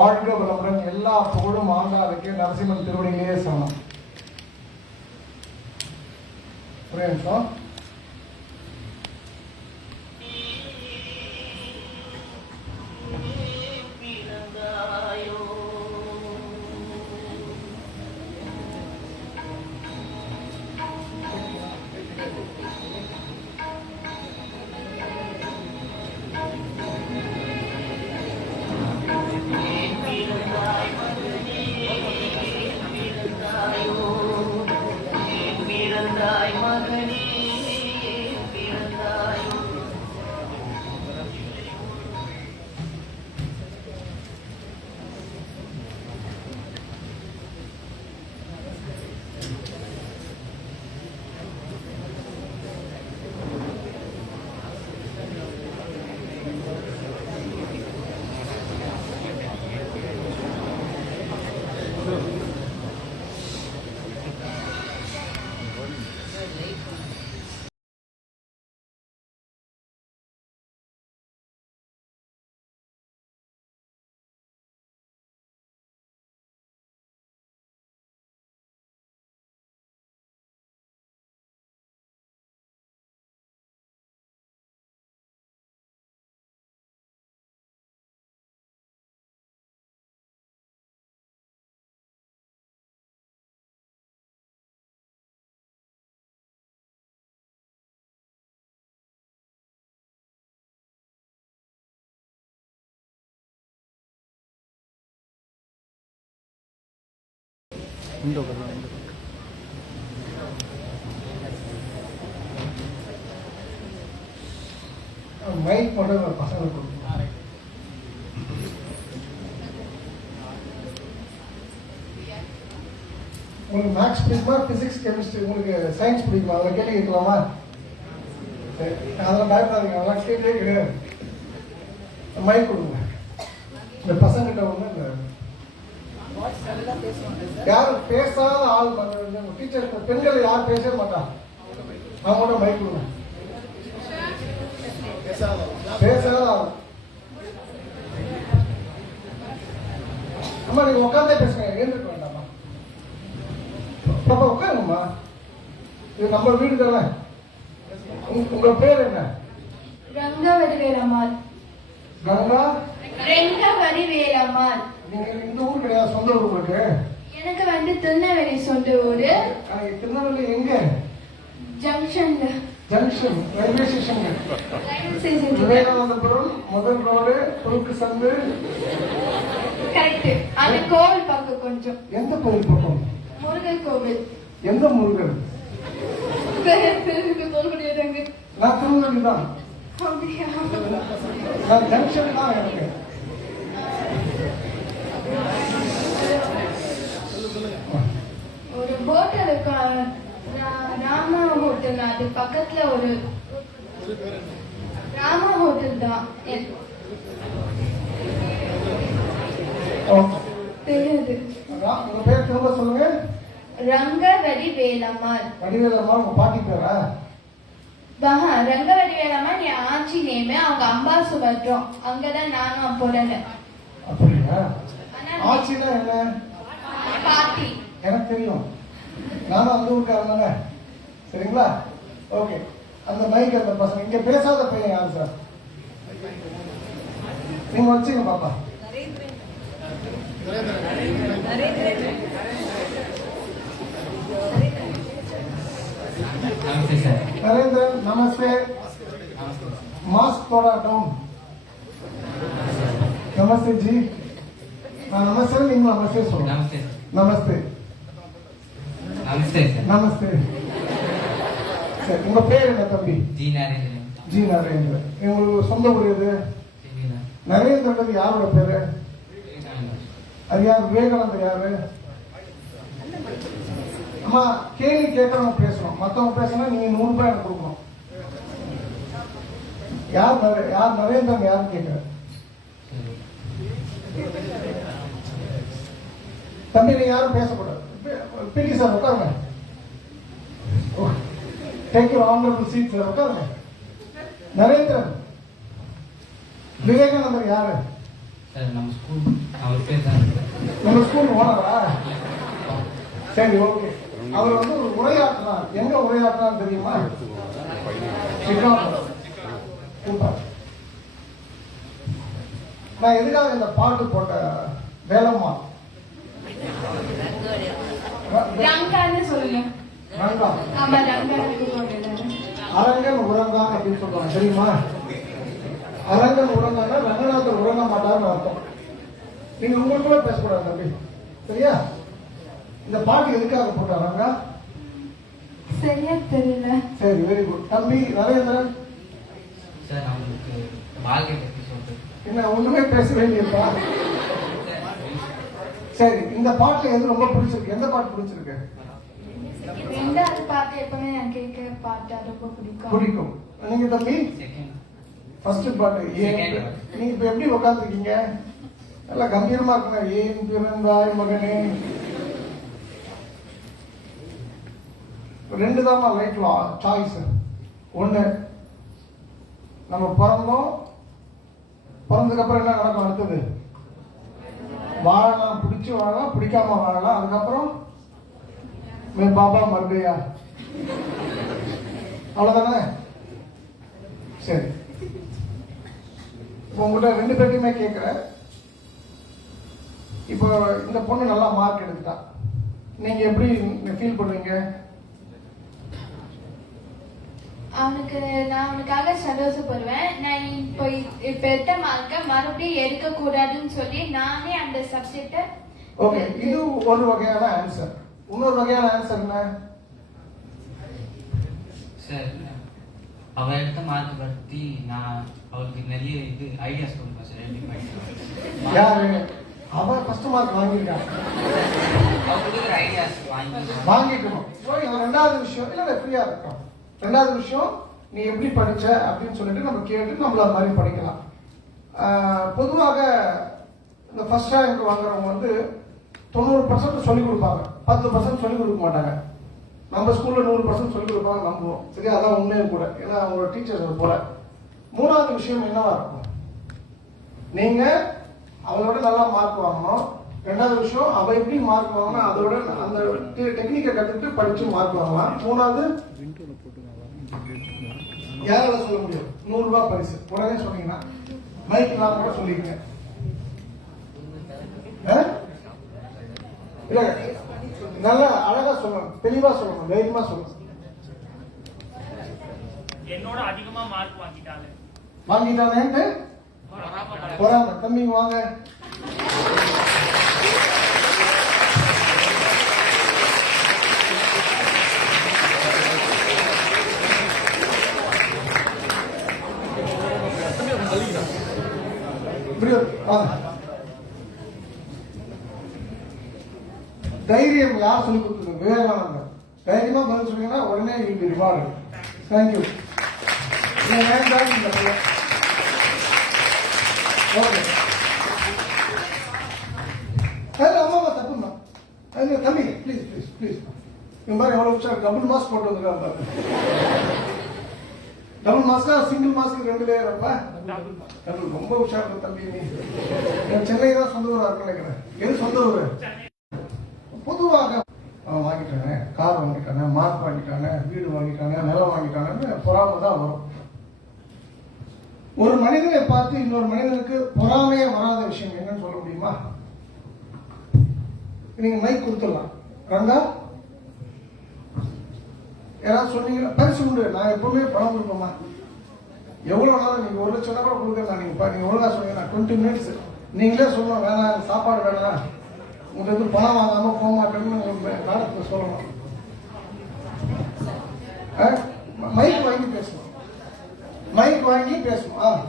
வாழ்க வளமுடன். எல்லா புகழும் ஆண்டாளுக்கு. நரசிம்மன் திருவடியிலேயே சமம். ஒரே நிமிஷம். மைக் மட்டும் பசங்களுக்கு கொடுக்கணும். உங்களுக்கு மேக்ஸ் பிடிக்குமா, பிசிக்ஸ், கெமிஸ்ட்ரி, உங்களுக்கு சயின்ஸ் பிடிக்குமா? அதில் கேள்வி கேட்கலாமா? சரி, அதெல்லாம் பயப்படாதீங்க, அதெல்லாம் கேள்வியே கிடையாது. மைக் கொடுங்க. இந்த பசங்கிட்ட ஒன்று இந்த யாரும் பேசாத ஆள் டீச்சர் பெண்கள் யாரும் பேசவே மாட்டாங்க. அவங்களோட மைக் கொடுங்க. பேசாத ஆள். அம்மா நீங்க உட்காந்தே பேசுங்க, எழுந்திருக்க வேண்டாமா? பாப்பா உட்காருங்கம்மா, இது நம்ம வீடு தானே. உங்க பேர் என்ன? ரங்கவதி வேலம்மாள். கங்கா ரங்கவதி வேலம்மாள். நீங்க இந்த ஊர் கிடையாது, சொந்த ஊர் உங்களுக்கு? எனக்கு திருநெல்வேலி சொந்த ஊரு. திருநெல்வேலி எங்க? ஜங்ஷன்ல. Junction railway station. விவேகானந்தபுரம் முதல் ரோடு, குறுக்கு சந்து. கரெக்ட். அந்த கோவில் பக்கம் கொஞ்சம். எந்த கோவில் பக்கம்? முருகன் கோவில். எந்த முருகன்? நான் திருநெல்வேலி தான். நான் ஜங்ஷன் தான். எனக்கு ஒரு ஹோட்டல் இருக்கா, ராமா ஹோட்டல். அது பக்கத்துல ஒரு ராமா ஹோட்டல் தான். தெரியுது. உங்க பேர் திரும்ப சொல்லுங்க. ரங்கவதி வேலம்மாள். வடிவேலம்மா உங்க பாட்டி பேரா? ரங்கவதி வேலம்மாள் என் ஆட்சி நேம். அவங்க அம்பா சுபத்ரம். அங்கதான் நானும் பிறந்தேன். அப்படியா? ஆட்சினா என்ன? பாட்டி. எனக்கு தெரியும், நானும் அந்த ஊருக்காரன் தானே. சரிங்களா? ஓகே. அந்த மைக் அந்த பசங்க இங்க பேசாத பையன் யாரு சார்? நீங்க வச்சுங்க பாப்பா. नरेंद्रन नमस्ते. मास्क थोड़ा डाउन. नमस्ते जी. नमस्ते. नहीं नमस्ते सुनो. नमस्ते. नमस्ते. नमस्ते. नमस्ते. சரி, உங்க பேர் என்ன தம்பி? ஜி நரேந்திரன். ஜி நரேந்திரன். உங்களுக்கு சொந்த ஊர் எது? நரேந்திரன் யாரோட பேரு? அது யார்? விவேகானந்தர் யாரு? அம்மா கேள்வி கேட்கறவங்க பேசணும், மற்றவங்க பேசணும். நீங்க 100 ரூபாய் எனக்கு கொடுக்கணும். யார் நரேந்திரன் யாருன்னு கேட்கிற தம்பி, நீங்க யாரும் பேசக்கூடாது. பிடி சார் உட்காருங்க. Take your honourable seat sir, உட்காருங்க. நரேந்திரன், விவேகானந்தர் யாரு? சார் நம்ம ஸ்கூல் அவர் போனவரா? சரி, ஓகே. அவர் வந்து ஒரு உரையாற்றினார். எங்க உரையாற்றினார் தெரியுமா? சிகாகோ. சூப்பர். நான் எதுக்காக இந்த பாட்டு போட்ட வேலம்மா ரங்கான்னு சொல்லுங்க. ரங்கா. ஆமா, ரங்கானுக்கு போடுறாரு. அரங்கன் உறங்கான் அப்படின்னு சொல்றாங்க தெரியுமா? அரங்கன் உறங்கான ரங்கநாதர் உறங்க மாட்டார்னு அர்த்தம். நீங்க உங்களுக்குள்ள பேசக்கூடாது தம்பி, சரியா? இந்த பாட்டு எதுக்காக போட்டாங்க? சரியா தெரியல. சரி, வெரி குட். தம்பி நரேந்திரன் சார், நம்மளுக்கு வாழ்க்கை பற்றி சொல்றது. என்ன ஒண்ணுமே பேசவே இல்லையா? சரி, இந்த பாட்டுல எது ரொம்ப பிடிச்சிருக்கு? எந்த பாட்டு பிடிச்சிருக்கு? ரெண்டாவது பாட்டு எப்பவுமே நான் கேட்க பாட்டா ரொம்ப பிடிக்கும். நீங்க தம்பி? ஃபர்ஸ்ட் பாட்டு. நீங்க இப்ப எப்படி உட்காந்துருக்கீங்க? நல்லா கம்பீரமா இருக்குங்க. ஏன் பிறந்தாய் மகனே. ரெண்டு தான் லைஃப்ல சாய்ஸ். ஒண்ணு, நம்ம பிறந்தோம், பிறந்ததுக்கு அப்புறம் என்ன நடக்கும்? அடுத்தது வாழலாம், பிடிச்சு வாழலாம், பிடிக்காம வாழலாம். அதுக்கப்புறம் பாபா மறுபடியா, அவ்வளவுதானே? சரி, இப்போ உங்கள்கிட்ட ரெண்டு பேர்ட்டையுமே கேட்கிறேன். இப்போ இந்த பொண்ணு நல்லா மார்க் எடுத்துட்டா, நீங்க எப்படி ஃபீல் பண்ணுவீங்க? நான் அவனுக்காக சந்தோஷப்படுவேன். நான் இப்போ எடுத்த மார்க்க மறுபடியும் எடுக்க கூடாதுன்னு சொல்லி நானே அந்த சப்ஜெக்ட. ஓகே, இது ஒரு வகையான ஆன்சர். இன்னொரு வகையான ஆன்சர் என்ன சார்? அவ எடுத்த மார்க் பத்தி நான் அவளுக்கு நிறைய ஐடியாஸ் கொடுப்பேன் சார். யாரு? அவ ஃபர்ஸ்ட் மார்க் வாங்கியிருக்காங்க. அவங்களுக்கு ஐடியாஸ் வாங்கிக்கணும். ரெண்டாவது விஷயம் இல்ல, ஃப்ரீயா இருக்கும். ரெண்டாவது விஷயம், நீ எப்படி படிச்ச அப்படின்னு சொல்லிட்டு நம்ம கேட்டு நம்மள அது மாதிரி படிக்கலாம். பொதுவாக இந்த ஃபர்ஸ்ட் ரேங்க் வாங்குறவங்க வந்து 90% சொல்லிக் கொடுப்பாங்க, 10% சொல்லிக் கொடுக்க மாட்டாங்க. நம்ம ஸ்கூல்ல 100% சொல்லிக் கொடுப்பாங்க நம்புவோம். சரியா? அதான் உண்மையும் கூட. ஏன்னா அவங்களோட டீச்சர்ஸ் போல. மூணாவது விஷயம் என்னவா இருக்கும்? நீங்க அவளோட நல்லா மார்க் வாங்கணும். ரெண்டாவது விஷயம், அவ எப்படி மார்க் வாங்கணும், அதோட அந்த டெக்னிக்கை கத்துக்கிட்டு படிச்சு மார்க் வாங்கலாம். மூணாவது, யாரால சொல்ல முடியும்? 100 ரூபாய் பரிசு. உடனே சொன்னீங்கன்னா மைக் நான் கூட சொல்லிக்கங்க. இல்ல, நல்லா அழகா சொல்லணும், தெளிவா சொல்லணும், தைரியமா சொல்லணும். என்னோட அதிகமா மார்க் வாங்கிட்டானே பொறாம. தம்பி வாங்க. தைரியம் யார் சொல்லி கொடுத்தது? விவேகானந்தர். தைரியமா பதில் சொன்னீங்கன்னா உடனே இது ரிவார்டு. தேங்க்யூ. அம்மாவா தப்புமா? தம்பி ப்ளீஸ் ப்ளீஸ் ப்ளீஸ். இந்த மாதிரி எவ்வளவு உற்சாகம். டபுள் மாஸ்க் போட்டு வந்துருக்காங்க. டபுள் மாஸ்கா சிங்கிள் மாஸ்க்கு 2 லேயர்? டபுள். ரொம்ப உற்சாகம் தம்பி. நீ சென்னை தான் சொந்த ஊரா இருக்கு நினைக்கிறேன். எது சொந்த ஊரு? பொதுவாக அவன் வாங்கிட்டானே, கார் வாங்கிட்டானே, மார்க் வாங்கிட்டானே, வீடு வாங்கிட்டானே, நிலம் வாங்கிட்டானு பொறாம தான் வரும். ஒரு மனிதனை பார்த்து இன்னொரு மனிதனுக்கு பொறாமையே வராத விஷயம் என்னன்னு சொல்ல முடியுமா? நீங்க மைக் கொடுத்துடலாம். ரங்கா, யாராவது சொன்னீங்கன்னா பரிசு உண்டு. நான் எப்பவுமே பணம் கொடுப்போமா? எவ்வளவு நாளும் நீங்க 1 லட்சம் கூட கொடுக்க. நீங்க ஒழுங்கா சொன்னீங்கன்னா 20 மினிட்ஸ் நீங்களே சொல்லணும், வேணாம் சாப்பாடு வேணாம், உங்களுக்கு பணம் வாங்காம போக மாட்டேன்னு காலத்துல சொல்லணும். மைக் வாங்கி பேசணும். மைக் வாங்கி பேசணும்.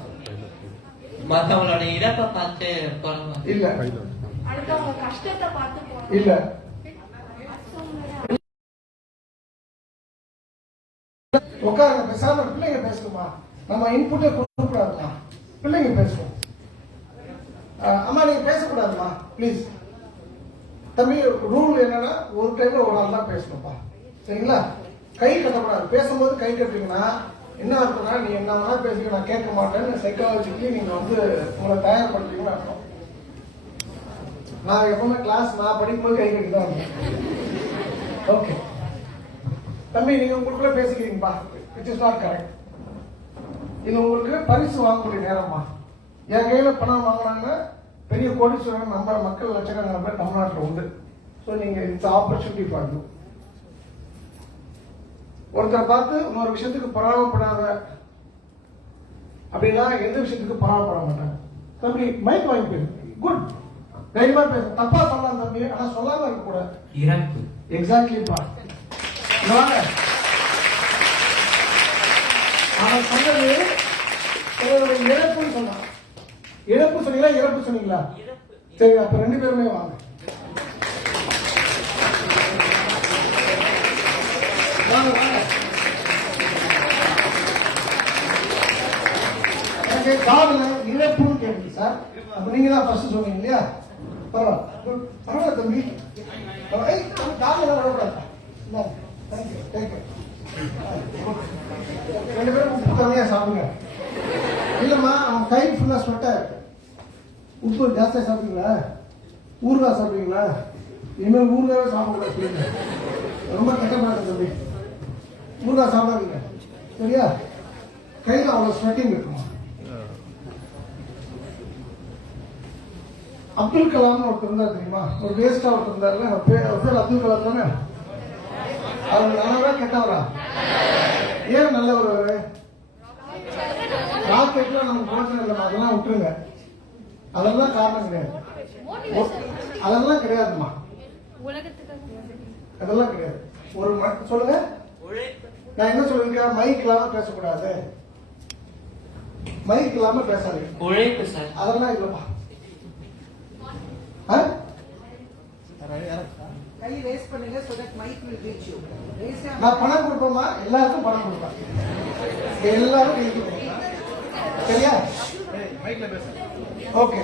மற்றவங்களோட இழப்பை பார்த்து இல்ல, அடுத்தவங்க கஷ்டத்தை பார்த்து இல்ல, உட்காருங்க. பேசாம பிள்ளைங்க பேசணுமா? நம்ம இன்புட்டே கொடுக்கக்கூடாதுமா. பிள்ளைங்க பேசணும். அம்மா நீங்க பேசக்கூடாதுமா ப்ளீஸ். தம்பி, ரூல் என்னன்னா ஒரு டைம்ல ஒரு ஆள் தான் பேசணும்ப்பா. சரிங்களா? கை கட்டக்கூடாது. பேசும்போது கை கட்டுறீங்கன்னா என்ன அர்த்தம்னா, நீ என்ன வேணா பேசுங்க, நான் கேட்க மாட்டேன்னு சைக்காலஜிக்கலி நீங்க வந்து உங்களை தயார்படுத்துறீங்கன்னு அர்த்தம். நான் எப்பவுமே கிளாஸ் நான் படிக்கும்போது கை கட்டி தான் வந்தேன். ஓகே தம்பி, நீங்க உங்களுக்குள்ள பேசிக்கிறீங்கப்பா, விச் இஸ் நாட் கரெக்ட். இது உங்களுக்கு பரிசு வாங்கக்கூடிய நேரமா. என் கையில பணம் வாங்கினாங்கன்னா பெரிய கோடீஸ்வரன் நம்ம மக்கள் லட்சக்கணக்கான பேர் தமிழ்நாட்டில் உண்டு. ஸோ நீங்க இட்ஸ் ஆப்பர்ச்சுனிட்டி ஃபார் யூ. ஒருத்தரை பார்த்து இன்னொரு விஷயத்துக்கு பொறாமப்படாத அப்படின்னா எந்த விஷயத்துக்கு பொறாமப்பட மாட்டாங்க. தம்பி மைக் வாங்கி போயிரு, குட், தைரியமா பேச. தப்பா சொல்லலாம் தம்பி, ஆனா சொல்லாம இருக்க கூடாது. இறப்பு. எக்ஸாக்ட்லிப்பா. அவன் சொன்னது இழப்புன்னு சொன்னான். இழப்பு சொன்னீங்களா இறப்பு சொன்னீங்களா? சரி, அப்ப 2 பேருமே வாங்க. வாங்க வாங்க. எனக்கு காதுல இழப்புன்னு கேட்குது சார். அப்ப நீங்க தான் ஃபர்ஸ்ட் சொன்னீங்க இல்லையா? பரவாயில்ல, பரவாயில்ல தம்பி. காதுல வரக்கூடாது. தேங்க்யூ. 2 பேரும் உப்பு கம்மியா சாப்பிடுங்க. இல்லம்மா, அவன் கை ஃபுல்லா ஸ்வெட்டா இருக்கு. உப்பு ஜாஸ்தியா சாப்பிடுங்களா? ஊறுகாய் சாப்பிடுங்களா? இனிமேல் ஊறுகாவே சாப்பிடக்கூடாது சொல்லுங்க. ரொம்ப கஷ்டப்படாது தம்பி, ஊறுகாய் சாப்பிடாதீங்க சரியா? கையில் அவ்வளோ ஸ்வெட்டிங் இருக்குமா. அப்துல் கலாம்னு ஒருத்தர் இருந்தார் தெரியுமா? ஒரு வேஸ்டா ஒருத்தர் இருந்தார்ல, அவர் பேர் அப்துல் கலாம் தானே? அவர் நல்லவரா கெட்டவரா? ஏன் நல்லவர் அவரு? ராக்கெட்லாம் நமக்கு பிரச்சனை இல்லைம்மா, அதெல்லாம் விட்டுருங்க. அதெல்லாம் காரணம் கிடையாது, அதெல்லாம் கிடையாதுமா, அதெல்லாம் கிடையாது. ஒரு சொல்லுங்க, நான் என்ன சொல்லிருக்கேன்? மைக் இல்லாம பேசக்கூடாது, மைக் இல்லாம பேசாதீங்க. உழைப்பு சார். அதெல்லாம் இல்லப்பா. கை ரேஸ் பண்ணுங்க so that mic will reach you. நான் பணம் கொடுப்போமா? எல்லாருக்கும் பணம் கொடுப்பேன், எல்லாரும் கை கொடுப்பேன் சரியா? ஓகே.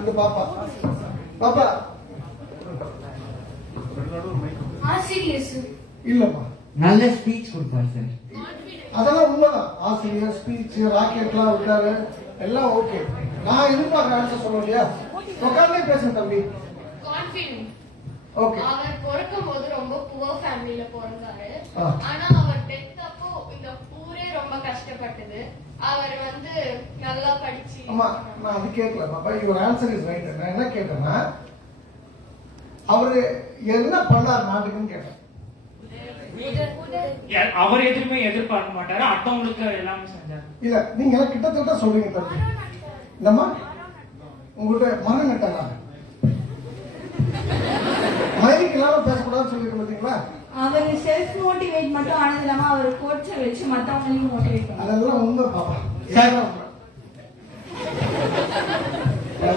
இந்த பாப்பா பாப்பா ஆசிரியர் இல்லப்பா, நல்ல ஸ்பீச் கொடுப்பார் சார். அதெல்லாம் உண்மைதான். ஆசிரியர் ஸ்பீச் ராக்கெட்லாம் விட்டாரு, எல்லாம் ஓகே. நான் எதிர்பார்க்க ஆன்சர் சொல்ல இல்லையா? உட்கார்ந்தே பேசுங்க தம்பி. கான்ஃபிடன்ட். ஓகே. அவர் பிறக்கும் போது ரொம்ப புவர் ஃபேமிலில பிறந்தாரு. ஆனா அவர் டெத் அப்போ இந்த ஊரே ரொம்ப கஷ்டப்பட்டது. அவர் வந்து நல்லா படிச்சு. அம்மா, நான் அது கேட்கல பாப்பா, யுவர் ஆன்சர் இஸ் ரைட். நான் என்ன கேட்டேன்னா, அவரு என்ன பண்ணார் நாட்டுக்குன்னு கேட்டேன். அவர் எதுவுமே எதிர்பார்க்க மாட்டாரு, அடுத்தவங்களுக்கு எல்லாமே செஞ்சாரு. இல்ல, நீங்க எல்லாம் கிட்டத்தட்ட சொல்றீங்க தம்பி. என்னம்மா உங்கள்கிட்ட மரம் நட்டாரா? மைக் இல்லாம பேசக்கூடாதுன்னு சொல்லிட்டு பார்த்தீங்களா? அவர் செல்ஃப் மோட்டிவேட் மட்டும் ஆனது இல்லாம அவர் கோச்சை வச்சு மத்தவங்களையும் மோட்டிவேட் பண்ணாரு. அதெல்லாம் உண்மை பாப்பா.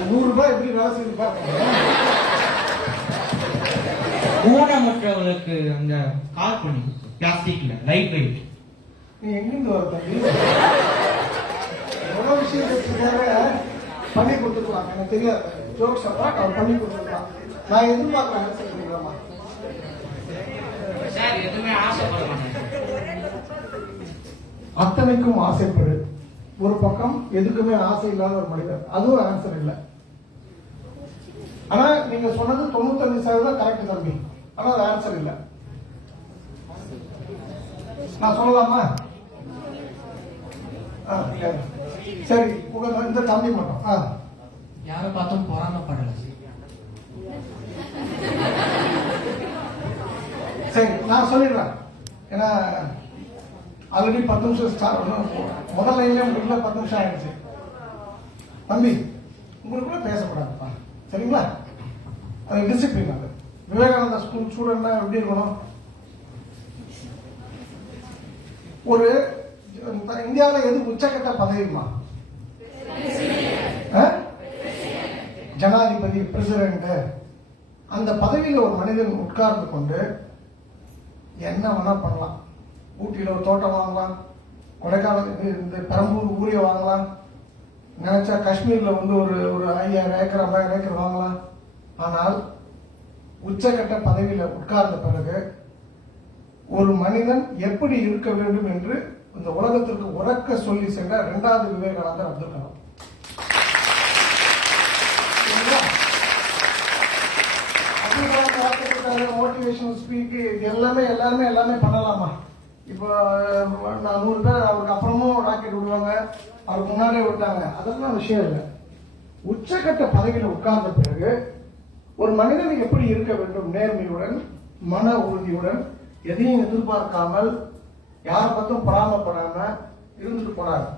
100 ரூபாய் எப்படி வேலை செய்து பாருங்க. ஊனமுற்றவர்களுக்கு அந்த கால் பண்ணி பிளாஸ்டிக்ல லைட் வெயிட். நீ எங்கிருந்து வர தம்பி? எவ்வளவு விஷயம் வச்சுக்காக பண்ணி கொடுத்துக்கலாம், எனக்கு தெரியாது. ஜோக் ஷாப்பா அவர் பண்ணி கொடுத்துருக்கலாம். நான் எதிர்பார்க்கிறேன் ஆன்சர் சொல்லிக்கலாமா? சார் எதுவுமே ஆசைப்பட மாட்டேன். அத்தனைக்கும் ஆசைப்படு. ஒரு பக்கம் எதுக்குமே ஆசை இல்லாத ஒரு மனிதர், அதுவும் ஆன்சர் இல்லை. ஆனா நீங்க சொன்னது 95% கரெக்ட் தம்பி, ஆனா அது ஆன்சர் இல்லை. நான் சொல்லலாமா? சரி, உங்க இந்த தம்பி மட்டும் யாரை பார்த்தும் பொறாமப்படல. சரி, நான் சொல்லிடுறேன். ஏன்னா ஆல்ரெடி 10 நிமிஷம் ஸ்டார்ட், முதல் லைன்ல உங்களுக்கு 10 நிமிஷம் ஆயிடுச்சு. தம்பி, உங்களுக்குள்ள பேசக்கூடாதுப்பா சரிங்களா? அது டிசிப்ளின். அது விவேகானந்தா ஸ்கூல் ஸ்டூடெண்ட்னா எப்படி இருக்கணும்? ஒரு இந்தியாவில் எது உச்சக்கட்ட பதவிமா? ஜனாதிபதி, பிரசிடென்ட். அந்த பதவியில் ஒரு மனிதன் உட்கார்ந்து கொண்டு என்ன வேணா பண்ணலாம். ஊட்டியில் ஒரு தோட்டம் வாங்கலாம், கொடைக்கானல் இந்த பெரம்பூர் ஊரே வாங்கலாம், நினைச்சா காஷ்மீர்ல வந்து ஒரு 5000 ஏக்கர் 5000 ஏக்கர் வாங்கலாம். ஆனால் உச்சகட்ட பதவியில் உட்கார்ந்த பிறகு ஒரு மனிதன் எப்படி இருக்க வேண்டும் என்று இந்த உலகத்திற்கு உறக்க சொல்லி சென்ற 2வது விவேகானந்தர் அப்துல் கலாம். மோட்டிவேஷனல் ஸ்பீக்கு இது எல்லாமே பண்ணலாமா? இப்போ நான் 100 பேர் அவருக்கு அப்புறமும் ராக்கெட் விடுவாங்க, அவருக்கு முன்னாடியே விட்டாங்க, அதெல்லாம் விஷயம் இல்லை. உச்சக்கட்ட பதவியில் உட்கார்ந்த பிறகு ஒரு மனிதன் எப்படி இருக்க வேண்டும்? நேர்மையுடன், மன உறுதியுடன், எதையும் எதிர்பார்க்காமல், யாரை பற்றும் பொறாமப்படாம இருந்துட்டு போனார்.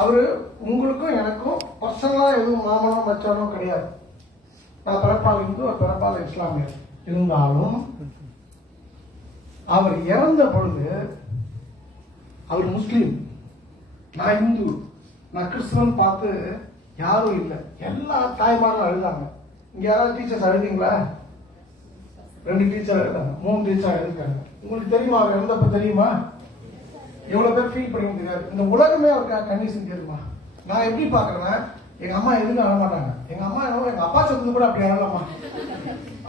அவரு உங்களுக்கும் எனக்கும் பர்சனலா எதுவும் மாமனோ மச்சானோ கிடையாது. நான் பிறப்பால் இந்து, அவர் பிறப்பால் இஸ்லாமியர். இருந்தாலும் அவர் இறந்த பொழுது அவர் முஸ்லீம், நான் இந்து, நான் கிறிஸ்தவன் பார்த்து யாரும் இல்லை. எல்லா தாய்மாரும் அழுதாங்க. இங்க யாராவது டீச்சர்ஸ் அழுதிங்களா? 2 டீச்சர் எழுதாங்க, 3 டீச்சர் எழுதிருக்காங்க. உங்களுக்கு தெரியுமா அவர் இறந்தப்ப தெரியுமா? எவ்வளவு பேர் ஃபீல் பண்ணி தெரியாது. இந்த உலகமே அவருக்காக கண்ணீர் செஞ்சிருமா? நான் எப்படி பாக்குறேன்னா, எங்க அம்மா எதுவும் அழ மாட்டாங்க. எங்க அம்மா எங்க அப்பா சத்து கூட அப்படி அழலாமா?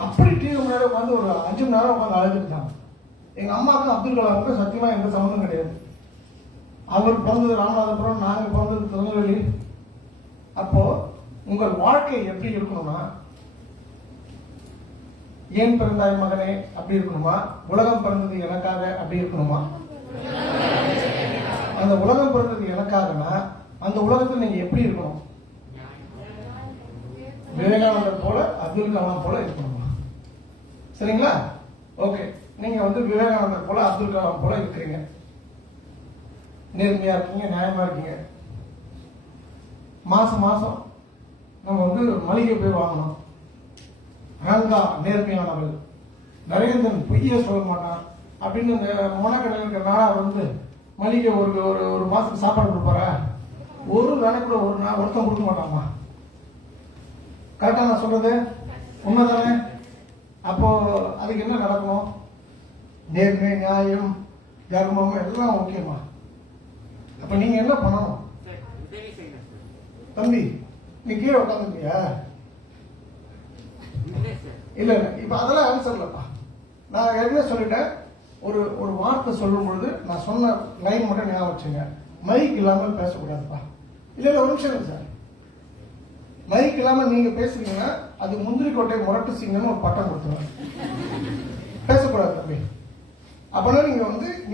அப்படி டிவி முன்னாடி உட்காந்து ஒரு 5 மணி நேரம் உட்காந்து அழுதுட்டாங்க. எங்க அம்மாவுக்கு அப்துல் கலாமுக்கு சத்தியமா எந்த சம்மந்தம் கிடையாது. அவர் பிறந்தது ராமநாதபுரம், நாங்க பிறந்தது திருநெல்வேலி. அப்போ உங்கள் வாழ்க்கை எப்படி இருக்கணும்னா, ஏன் பிறந்தாய் மகனே அப்படி இருக்கணுமா? உலகம் பிறந்தது எனக்காக அப்படி இருக்கணுமா? அந்த உலகம் பிறந்தது எனக்காகனா அந்த உலகத்தில் நீங்க எப்படி இருக்கணும்? விவேகானந்தர் போல, அப்துல் கலாம் போல இருக்கணுமா? சரிங்களா? ஓகே, நீங்க விவேகானந்தர் போல, அப்துல் கலாம் போல இருக்கிறீங்க. நேர்மையா இருக்கீங்க, நியாயமா இருக்கீங்க. மாசம் நம்ம மளிகை போய் வாங்கணும். ரங்கா நேர்மையானவள், நரேந்திரன் பொய்யே சொல்ல மாட்டான் அப்படின்னு மொனக்கடையில் இருக்கிற நாடா மளிகை ஒரு மாசத்துக்கு சாப்பாடு கொடுப்பார, ஒரு வேலை கூட ஒருத்தன் கொடுக்க மாட்டாமா? கரெக்டா நான் சொல்றது உண்மைதானே? அப்போ அதுக்கு என்ன நடக்கணும்? நேர்மை, நியாயம், தர்மம் எல்லாம் முக்கியமா? அப்ப நீங்க என்ன பண்ணணும்? தம்பி, நீ கீழே உட்காந்துருக்கியா? இல்ல இப்ப அதெல்லாம் ஆன்சர் இல்லப்பா. நான் ஏற்கனவே சொல்லிட்டேன். ஒரு வார்த்தை சொல்லும் பொழுது நான் சொன்ன லைன் மட்டும் ஞாபகம் வச்சுங்க. மைக் இல்லாமல் பேசக்கூடாதுப்பா. இல்ல ஒரு நிமிஷம் சார், மைக் இல்லாம நீங்க பேசுறீங்கன்னா அது முந்திரி கோட்டை முரட்டு சிங்கன்னு ஒரு பட்டம் கொடுத்துருவாங்க. பேசக்கூடாது தம்பி. அப்பனா நீங்க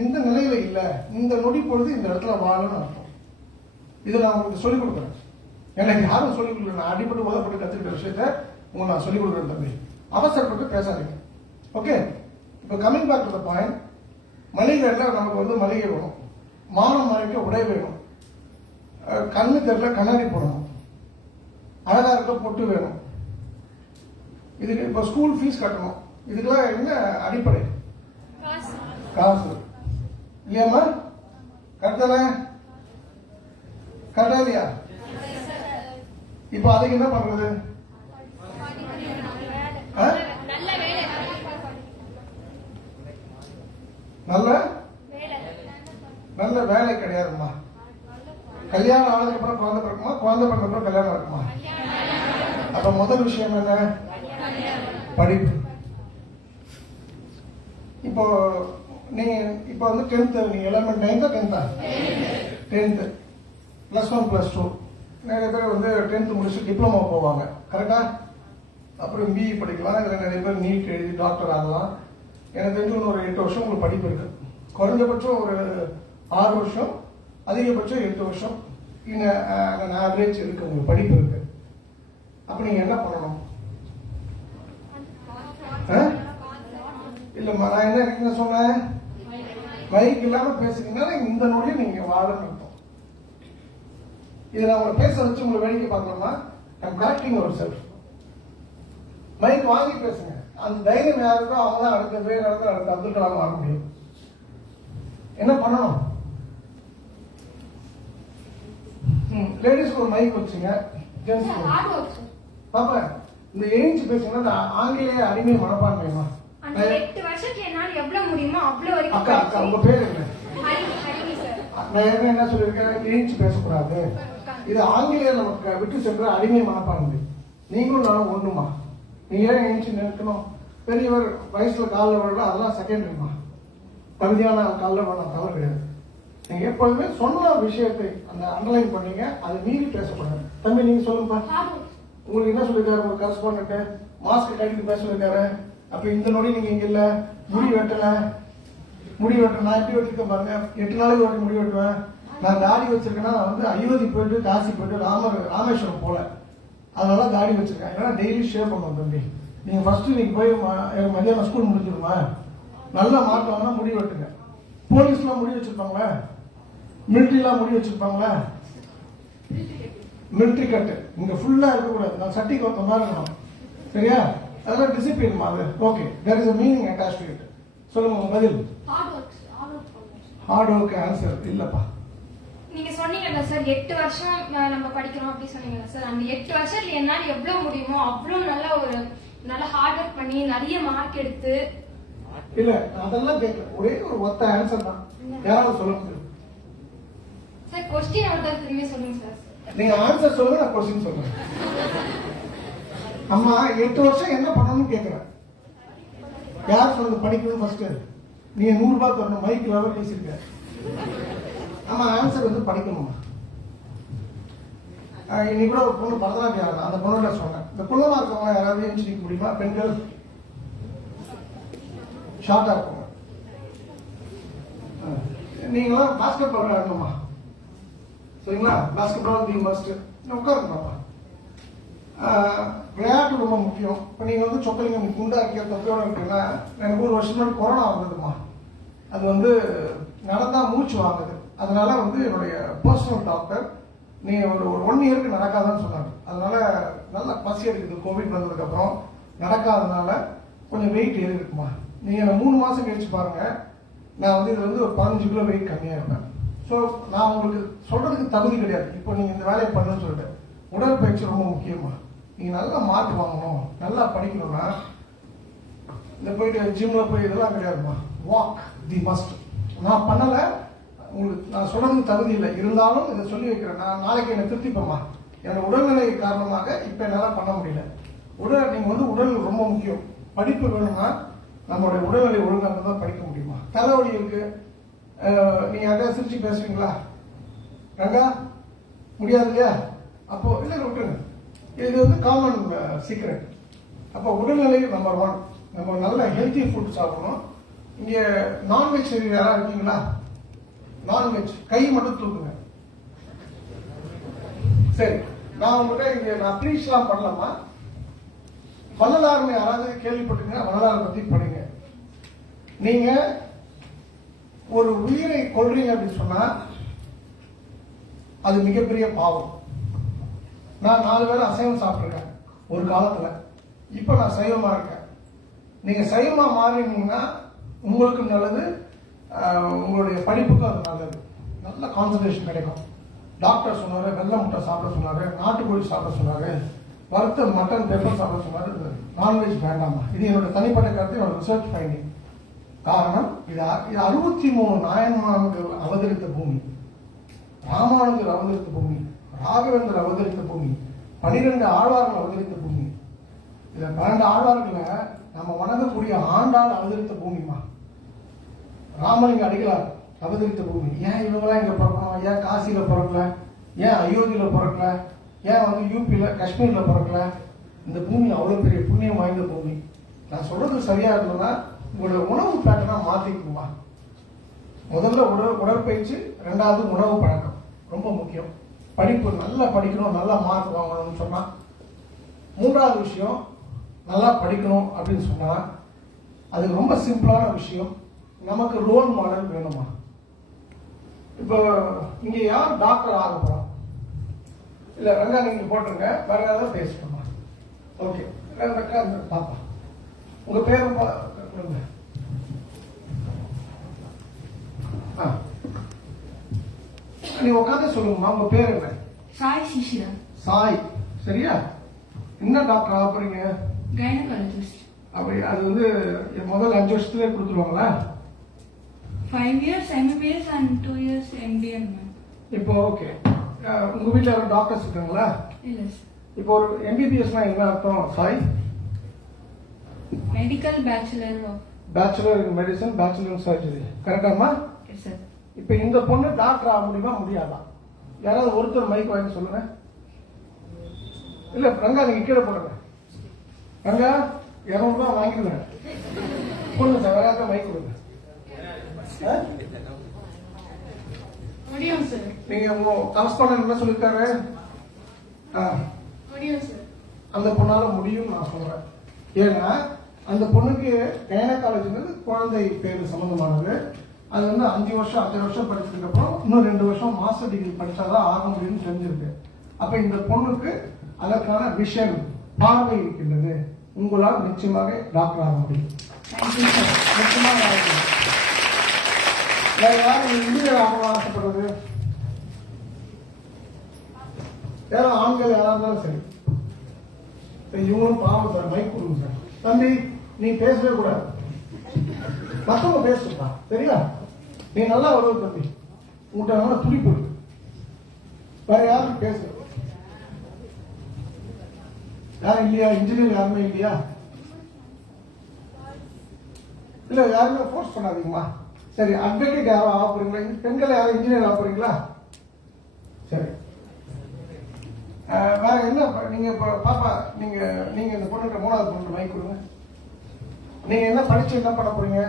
இந்த நிலையில இல்ல, இந்த நொடி பொழுது இந்த இடத்துல வாழணும்னு அர்த்தம். இதை நான் உங்களுக்கு சொல்லிக் கொடுக்குறேன். எனக்கு யாரும் சொல்லிக் கொடுக்கல, நான் அடிப்பட்டு உதப்பட்டு கத்துக்கிட்ட விஷயத்த உங்களுக்கு நான் சொல்லிக் கொடுக்குறேன் தம்பி. அவசரப்பட்டு பேசாதீங்க. ஓகே, இப்போ coming back to the point. மளிகை நமக்கு மளிகை வேணும், மானம் மறைக்க உடை வேணும், கண்ணு தெரியல கண்ணாடி போடணும், அழகா இருக்க பொட்டு வேணும். இதுக்கு இப்போ ஸ்கூல் ஃபீஸ் கட்டணும். இதுக்கெல்லாம் என்ன அடிப்படை? காசு இல்லையாமா? கரெக்டானே? கரெக்டா இல்லையா? இப்போ அதுக்கு என்ன பண்றது? நல்ல வேலை கிடையாதுமா. கல்யாணம் ஆனதுக்கு அப்புறம் குழந்தை பிறக்குமா? குழந்தை பிறந்த அப்புறம் கல்யாணம் இருக்குமா? அப்ப முதல் விஷயம் என்ன? படிப்பு. இப்போ நீங்க இப்போ 10th நீங்க 11th 9th 10th +1 +2 நிறைய பேர் 10th முடிச்சு டிப்ளமோ போவாங்க. கரெக்டா? அப்புறம் பிஇ படிக்கலாம். இதுல நிறைய பேர் நீட் எழுதி டாக்டர் ஆகலாம். எனக்கு தெரிஞ்சு ஒரு 8 வருஷம் உங்களுக்கு படிப்பு இருக்கு. குறைஞ்சபட்சம் ஒரு 6 வருஷம், அதிகபட்சம் 8 வருஷம் ஆவரேஜ் இருக்கு, உங்களுக்கு படிப்பு இருக்கு. அப்ப நீங்க என்ன பண்ணணும்? இல்லம்மா, நான் என்ன சொன்னேன்? மைக் இல்லாம பேசுறீங்கன்னா இந்த நொடியும் நீங்க வாழணும். இதை நான் உங்களை பேச வச்சு உங்களை வேடிக்கை பார்க்கணும்னா I'm correcting yourself. Mike வாங்கி பேசுங்க. அந்த தைரியம் யாருக்கோ அவங்க தான் அடுத்த அப்துல் கலாம் ஆக முடியும். என்ன பண்ணணும்? லேடிஸ்க்கு ஒரு மைக் வச்சுங்க, ஜென்ட்ஸ் பாப்பா இந்த எழுந்து பேசுங்கன்னா ஆங்கிலேய அடிமை மனப்பான்மைமா. 8 வருஷத்துல என்னால எவ்வளவு முடியுமோ அவ்வளவு வரைக்கும். அக்கா அக்கா உங்க பேர் என்ன? நான் என்ன சொல்லியிருக்கேன்? எழுந்து பேசக்கூடாது. இது ஆங்கிலேயர் நமக்கு விட்டு சென்ற அடிமை மனப்பான்மை. நீங்களும் நானும் ஒண்ணுமா? நீங்க ஏன் எழுந்து நிற்கணும்? பெரியவர் வயசுல காலில் விட அதெல்லாம் செகண்டரிமா. தகுதியான காலில் விட தவறு கிடையாது. நீங்க எப்பொழுதுமே சொன்ன விஷயத்தை அந்த அண்டர்லைன் பண்ணீங்க, அதை மீறி பேசக்கூடாது. தம்பி நீங்க சொல்லுங்கப்பா, உங்களுக்கு என்ன சொல்லிருக்காரு ஒரு கரஸ்பாண்டன்ட்? மாஸ்க் கட்டிட்டு பேச சொல்லிருக்காரு. அப்ப இந்த நொடி நீங்க இங்க இல்ல, முடி வெட்டல, முடி வெட்ட நான் எப்படி வெட்டிருக்கேன் பாருங்க. 8 நாளைக்கு ஒரு முடி வெட்டுவேன். நான் தாடி வச்சிருக்கேன்னா நான் வந்து அயோத்தி போயிட்டு காசி போயிட்டு ராமேஸ்வரம் போல, அதனால தாடி வச்சிருக்கேன். ஏன்னா டெய்லி ஷேவ் பண்ணுவோம் தம்பி. நீங்க ஃபர்ஸ்ட் நீங்க போய் மதியானம் ஸ்கூல் முடிஞ்சிருமா, நல்லா மாட்டோம்னா முடி வெட்டுங்க. போலீஸ்லாம் முடி வச்சிருப்பாங்களா, மிலிட்ரிலாம் முடி வச்சிருப்பாங்களா, மிலிட்ரி கட்டு இங்க ஃபுல்லா இருக்கக்கூடாது, நான் சட்டிக்கு வந்த மாதிரி இருக்கணும். சரியா? அதெல்லாம் டிசிப்ளின் அது. Okay, there is a meaning attached to it. சொல்லுங்க உங்க பதில். ஹார்ட் ஒர்க் ஆன்சர் இல்லப்பா. நீங்க சொன்னீங்கல்ல சார் 8 வருஷம் நம்ம படிக்கிறோம் அப்படி சொன்னீங்கல்ல சார், அந்த 8 வருஷத்துல என்னால எவ்வளவு முடியுமோ அவ்வளவு நல்ல ஹார்ட் ஒர்க் பண்ணி நிறைய மார்க் எடுத்து. இல்ல அதெல்லாம் கேட்கல, ஒரே ஒரு ஒத்த ஆன்சர் தான். யாராவது சொல்ல முடியும் சார்? கொஸ்டின் அவுட் திரும்பி சொல்லுங்க சார். நீங்க ஆன்சர் சொல்லுங்க, நான் கொஸ்டின் சொல்றேன். அம்மா 8 வருஷம் என்ன பண்ணணும்னு கேட்கிறேன். யார் சொல்றது படிக்கணும் ஃபர்ஸ்ட்? நீங்க 100 ரூபாய் தரணும், மைக் லெவல் பேசிருக்க. ஆமா, ஆன்சர் வந்து படிக்கணுமா. இன்னைக்கு கூட ஒரு பொண்ணு பரதநாட்டியம் ஆடுறா, அந்த பொண்ணோட சொன்னேன், இந்த குள்ளமா இருக்கவங்க யாராவது எழுச்சி நிற்க முடியுமா? பெண்கள் ஷார்ட்டா இருக்கவங்க, நீங்களாம் பாஸ்கெட் பால் ஆடணுமா? சரிங்களா? Basketball the must. உட்காருங்கப்பா. விளையாட்டு ரொம்ப முக்கியம். இப்போ நீங்கள் வந்து சொக்கலிங்க குண்டா இருக்க தொகையோட இருக்குன்னா, எனக்கு ஒரு வருஷம் முன்னாடி கொரோனா வந்ததுமா. அது வந்து நடந்தா மூச்சு வாங்குது. அதனால வந்து என்னுடைய பர்சனல் டாக்டர் நீ ஒரு 1 இயருக்கு நடக்காதான்னு சொன்னாங்க. அதனால நல்லா பசி எடுக்குது. கோவிட் வந்ததுக்கு அப்புறம் நடக்காதனால கொஞ்சம் வெயிட் ஏறி இருக்குமா. நீங்க 3 மாசம் கழிச்சு பாருங்க, நான் வந்து இது வந்து ஒரு 15 கிலோ வெயிட் கம்மியா இருப்பேன். ஸோ நான் உங்களுக்கு சொல்றதுக்கு தகுதி கிடையாது. இப்போ நீங்க இந்த வேலையை பண்ணுன்னு சொல்லிட்டு, உடற்பயிற்சி ரொம்ப முக்கியமா. நீங்க நல்லா மார்க் வாங்கணும், நல்லா படிக்கணும்னா இந்த போயிட்டு ஜிம்ல போய் இதெல்லாம் கிடையாதுமா. வாக் தி மஸ்ட். நான் பண்ணல, உங்களுக்கு நான் சொல்றதுக்கு தகுதி இல்லை, இருந்தாலும் இதை சொல்லி வைக்கிறேன். நான் நாளைக்கு என்னை திருத்திப்பேம்மா. என்னோட உடல்நிலை காரணமாக இப்ப என்னால் பண்ண முடியல. நீங்க வந்து உடல் ரொம்ப முக்கியம். படிப்பு வேணும்னா நம்மளுடைய உடல்நிலை ஒழுங்காக தான் படிக்க முடியுமா. தலைவலி இருக்கு, நீங்க யாராவது சிரிச்சு பேசுவீங்களா? ரங்கா முடியாது இல்லையா? அப்போ இல்லை விட்டுருங்க. இது வந்து காமன் சீக்ரெட். அப்போ உடல்நிலை நம்பர் 1. நம்ம நல்ல ஹெல்த்தி ஃபுட் சாப்பிடணும். இங்க நான்வெஜ் யாராவது இருக்கீங்களா? நான்வெஜ் கை மட்டும் தூக்குங்க. சரி, நான் உங்ககிட்ட இங்க நான் ப்ரீச்லாம் பண்ணலாமா? வள்ளலார்னு யாராவது கேள்விப்பட்டீங்கன்னா வள்ளலாரை பத்தி படிங்க. நீங்க ஒரு உயிரை கொல்றீங்க அப்படின்னு சொன்னா அது மிகப்பெரிய பாவம். நான் 4 வேளை அசைவம் சாப்பிட்டுருக்கேன் ஒரு காலத்துல. இப்ப நான் சைவமா இருக்கேன். நீங்க சைவமா மாறினீங்கன்னா உங்களுக்கு நல்லது, உங்களுடைய படிப்புக்கும் அது நல்லது. நல்ல கான்சன்ட்ரேஷன் கிடைக்கும். டாக்டர் சொன்னாரு வெள்ளை முட்டை சாப்பிட சொன்னாரு, நாட்டுக்கோழி சாப்பிட சொன்னாரு, வறுத்த மட்டன் பெப்பர் சாப்பிட சொன்னாரு. நான்வெஜ் வேண்டாமா? இது என்னோட தனிப்பட்ட கருத்து, என்னோட ரிசர்ச் ஃபைண்டிங். காரணம் இது 63 நாயன்மார்கள் அவதரித்த பூமி, ராமானுஜர் அவதரித்த பூமி, ராகவேந்தர் அவதரித்த பூமி, 12 ஆழ்வார்கள் அவதரித்த பூமி. இதுல 12 ஆழ்வார்களை நம்ம வணங்கக்கூடிய ஆண்டாள் அவதரித்த பூமிமா. ராமலிங்க அடிகளார் அவதரித்த பூமி. ஏன் இவங்கெல்லாம் இங்க பிறக்கணும்? ஏன் காசியில பிறக்கல? ஏன் அயோத்தியில பிறக்கல? ஏன் வந்து யூபியில காஷ்மீர்ல பிறக்கல? இந்த பூமி அவ்வளவு பெரிய புண்ணியம் வாய்ந்த பூமி. நான் சொல்றது சரியா இருந்ததுன்னா உங்களோட உணவு பேட்டர்னா மாத்திக்குமா. முதல்ல உடற்பயிற்சி, 2வது உணவு பழக்கம் ரொம்ப முக்கியம். படிப்பு நல்லா படிக்கணும், நல்லா மார்க் வாங்கணும்னு சொன்னா. 3வது விஷயம் நல்லா படிக்கணும் அப்படின்னு சொன்னா அது ரொம்ப சிம்பிளான விஷயம். நமக்கு ரோல் மாடல் வேணுமா. இப்போ இங்க யார் டாக்டர் ஆக போறோம்? இல்ல ரங்கா நீங்க போட்டுருங்க, வேற ஏதாவது பேசணுமா? ஓகே, பாப்பா உங்க பேரு கொடுங்க. நீ உட்காந்து சொல்லுங்கம்மா, உங்க பேர் என்ன? சாய் சிஷிரா. சாய், சரியா? என்ன டாக்டர் ஆக போறீங்க? கைனகாலஜிஸ்ட். அப்படி அது வந்து முதல் 5 வருஷத்துலயே கொடுத்துருவாங்களா? 5 years MBBS and 2 years MBA. இப்போ ஓகே, உங்க வீட்டுல யாரும் டாக்டர்ஸ் இருக்காங்களா? இல்ல சார். இப்போ ஒரு MBBSனா என்ன அர்த்தம் Sai? Medical bachelor of bachelor in medicine, bachelor in surgery, கரெக்டாமா? Yes sir. இப்போ இந்த பொண்ணு டாக்டர் ஆக முடியுமா முடியாதா? யாராவது ஒருத்தர் மைக் வாங்கி சொல்லுங்க. இல்ல ரங்கா நீங்க கீழே போடுங்க. ரங்கா 200 வாங்கிடுவேன். கொடுங்க சார், வேற யாருக்கா மைக் கொடுங்க. முடியும் சார். நீங்க கரஸ்பாண்டன்ட் என்ன சொல்லிருக்காரு? முடியும் சார். அந்த பொண்ணால முடியும் நான் சொல்றேன். ஏன்னா அந்த பொண்ணுக்கு கைனகாலஜிங்கிறது குழந்தை பேரு சம்பந்தமானது. அது வந்து 5 வருஷம் படிச்சதுக்கு அப்புறம் இன்னும் 2 வருஷம் மாஸ்டர் டிகிரி படிச்சாதான் ஆக முடியும்னு தெரிஞ்சிருக்கு. அப்ப இந்த பொண்ணுக்கு அதற்கான விஷன் பார்வை இருக்கின்றது. உங்களால் நிச்சயமாக டாக்டர் ஆக முடியும். நிச்சயமாக ஆக முடியும். வேற யாரும் இன்ஜினியர் ஆகணும் ஆசைப்படுறது? யாரும் ஆண்கள் யாரா இருந்தாலும் சரி. இவங்களும் பாவம் சார், மைக் கொடுங்க சார். தம்பி நீ பேசவே கூடாது, மற்றவங்க பேசுப்பா, சரியா? நீ நல்லா வருவ தம்பி, உங்கள்கிட்ட நல்லா துடிப்பு இருக்கு. வேற யாரும் பேசு? யாரும் இல்லையா? இன்ஜினியர் யாருமே இல்லையா? இல்ல யாருமே ஃபோர்ஸ் பண்ணாதீங்கம்மா. சரி, அட்வொகேட் யாரும் ஆக போறீங்களா? பெண்கள் யாரும் இன்ஜினியர் ஆக போறீங்களா? சரி, வேற என்ன? நீங்க பாப்பா, நீங்க இந்த பொண்ணுக்கு 3வது பொண்ணு மைக் கொடுங்க. நீங்க என்ன படிச்சு என்ன பண்ண போறீங்க?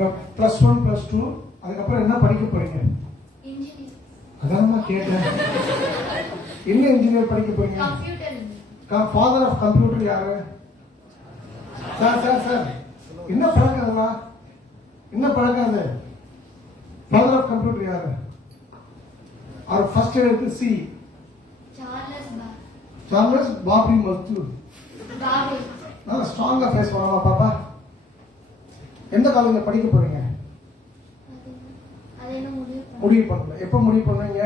+1 +2 அதுக்கப்புறம் என்ன படிக்க போறீங்க? இன்ஜினியர். அதான் கேட்டேன். என்ன இன்ஜினியர் படிக்க போறீங்க? கம்ப்யூட்டர். ஃபாதர் ஆஃப் கம்ப்யூட்டர் யாரு? சார் என்ன பழக்கம் அதுமா? என்ன பழக்கம் அது? ஃபாதர் ஆஃப் கம்ப்யூட்டர் யாரு? அவர் ஃபர்ஸ்ட் எடுத்து சி. சார்லஸ் பாப்ரி மஸ்தூர். நல்லா ஸ்ட்ராங்கா ஃபேஸ் பண்ணலாம் பாப்பா. எந்த காலேஜ்ல படிக்க போறீங்க? முடிவு பண்ணல. எப்ப முடிவு பண்ணுவீங்க?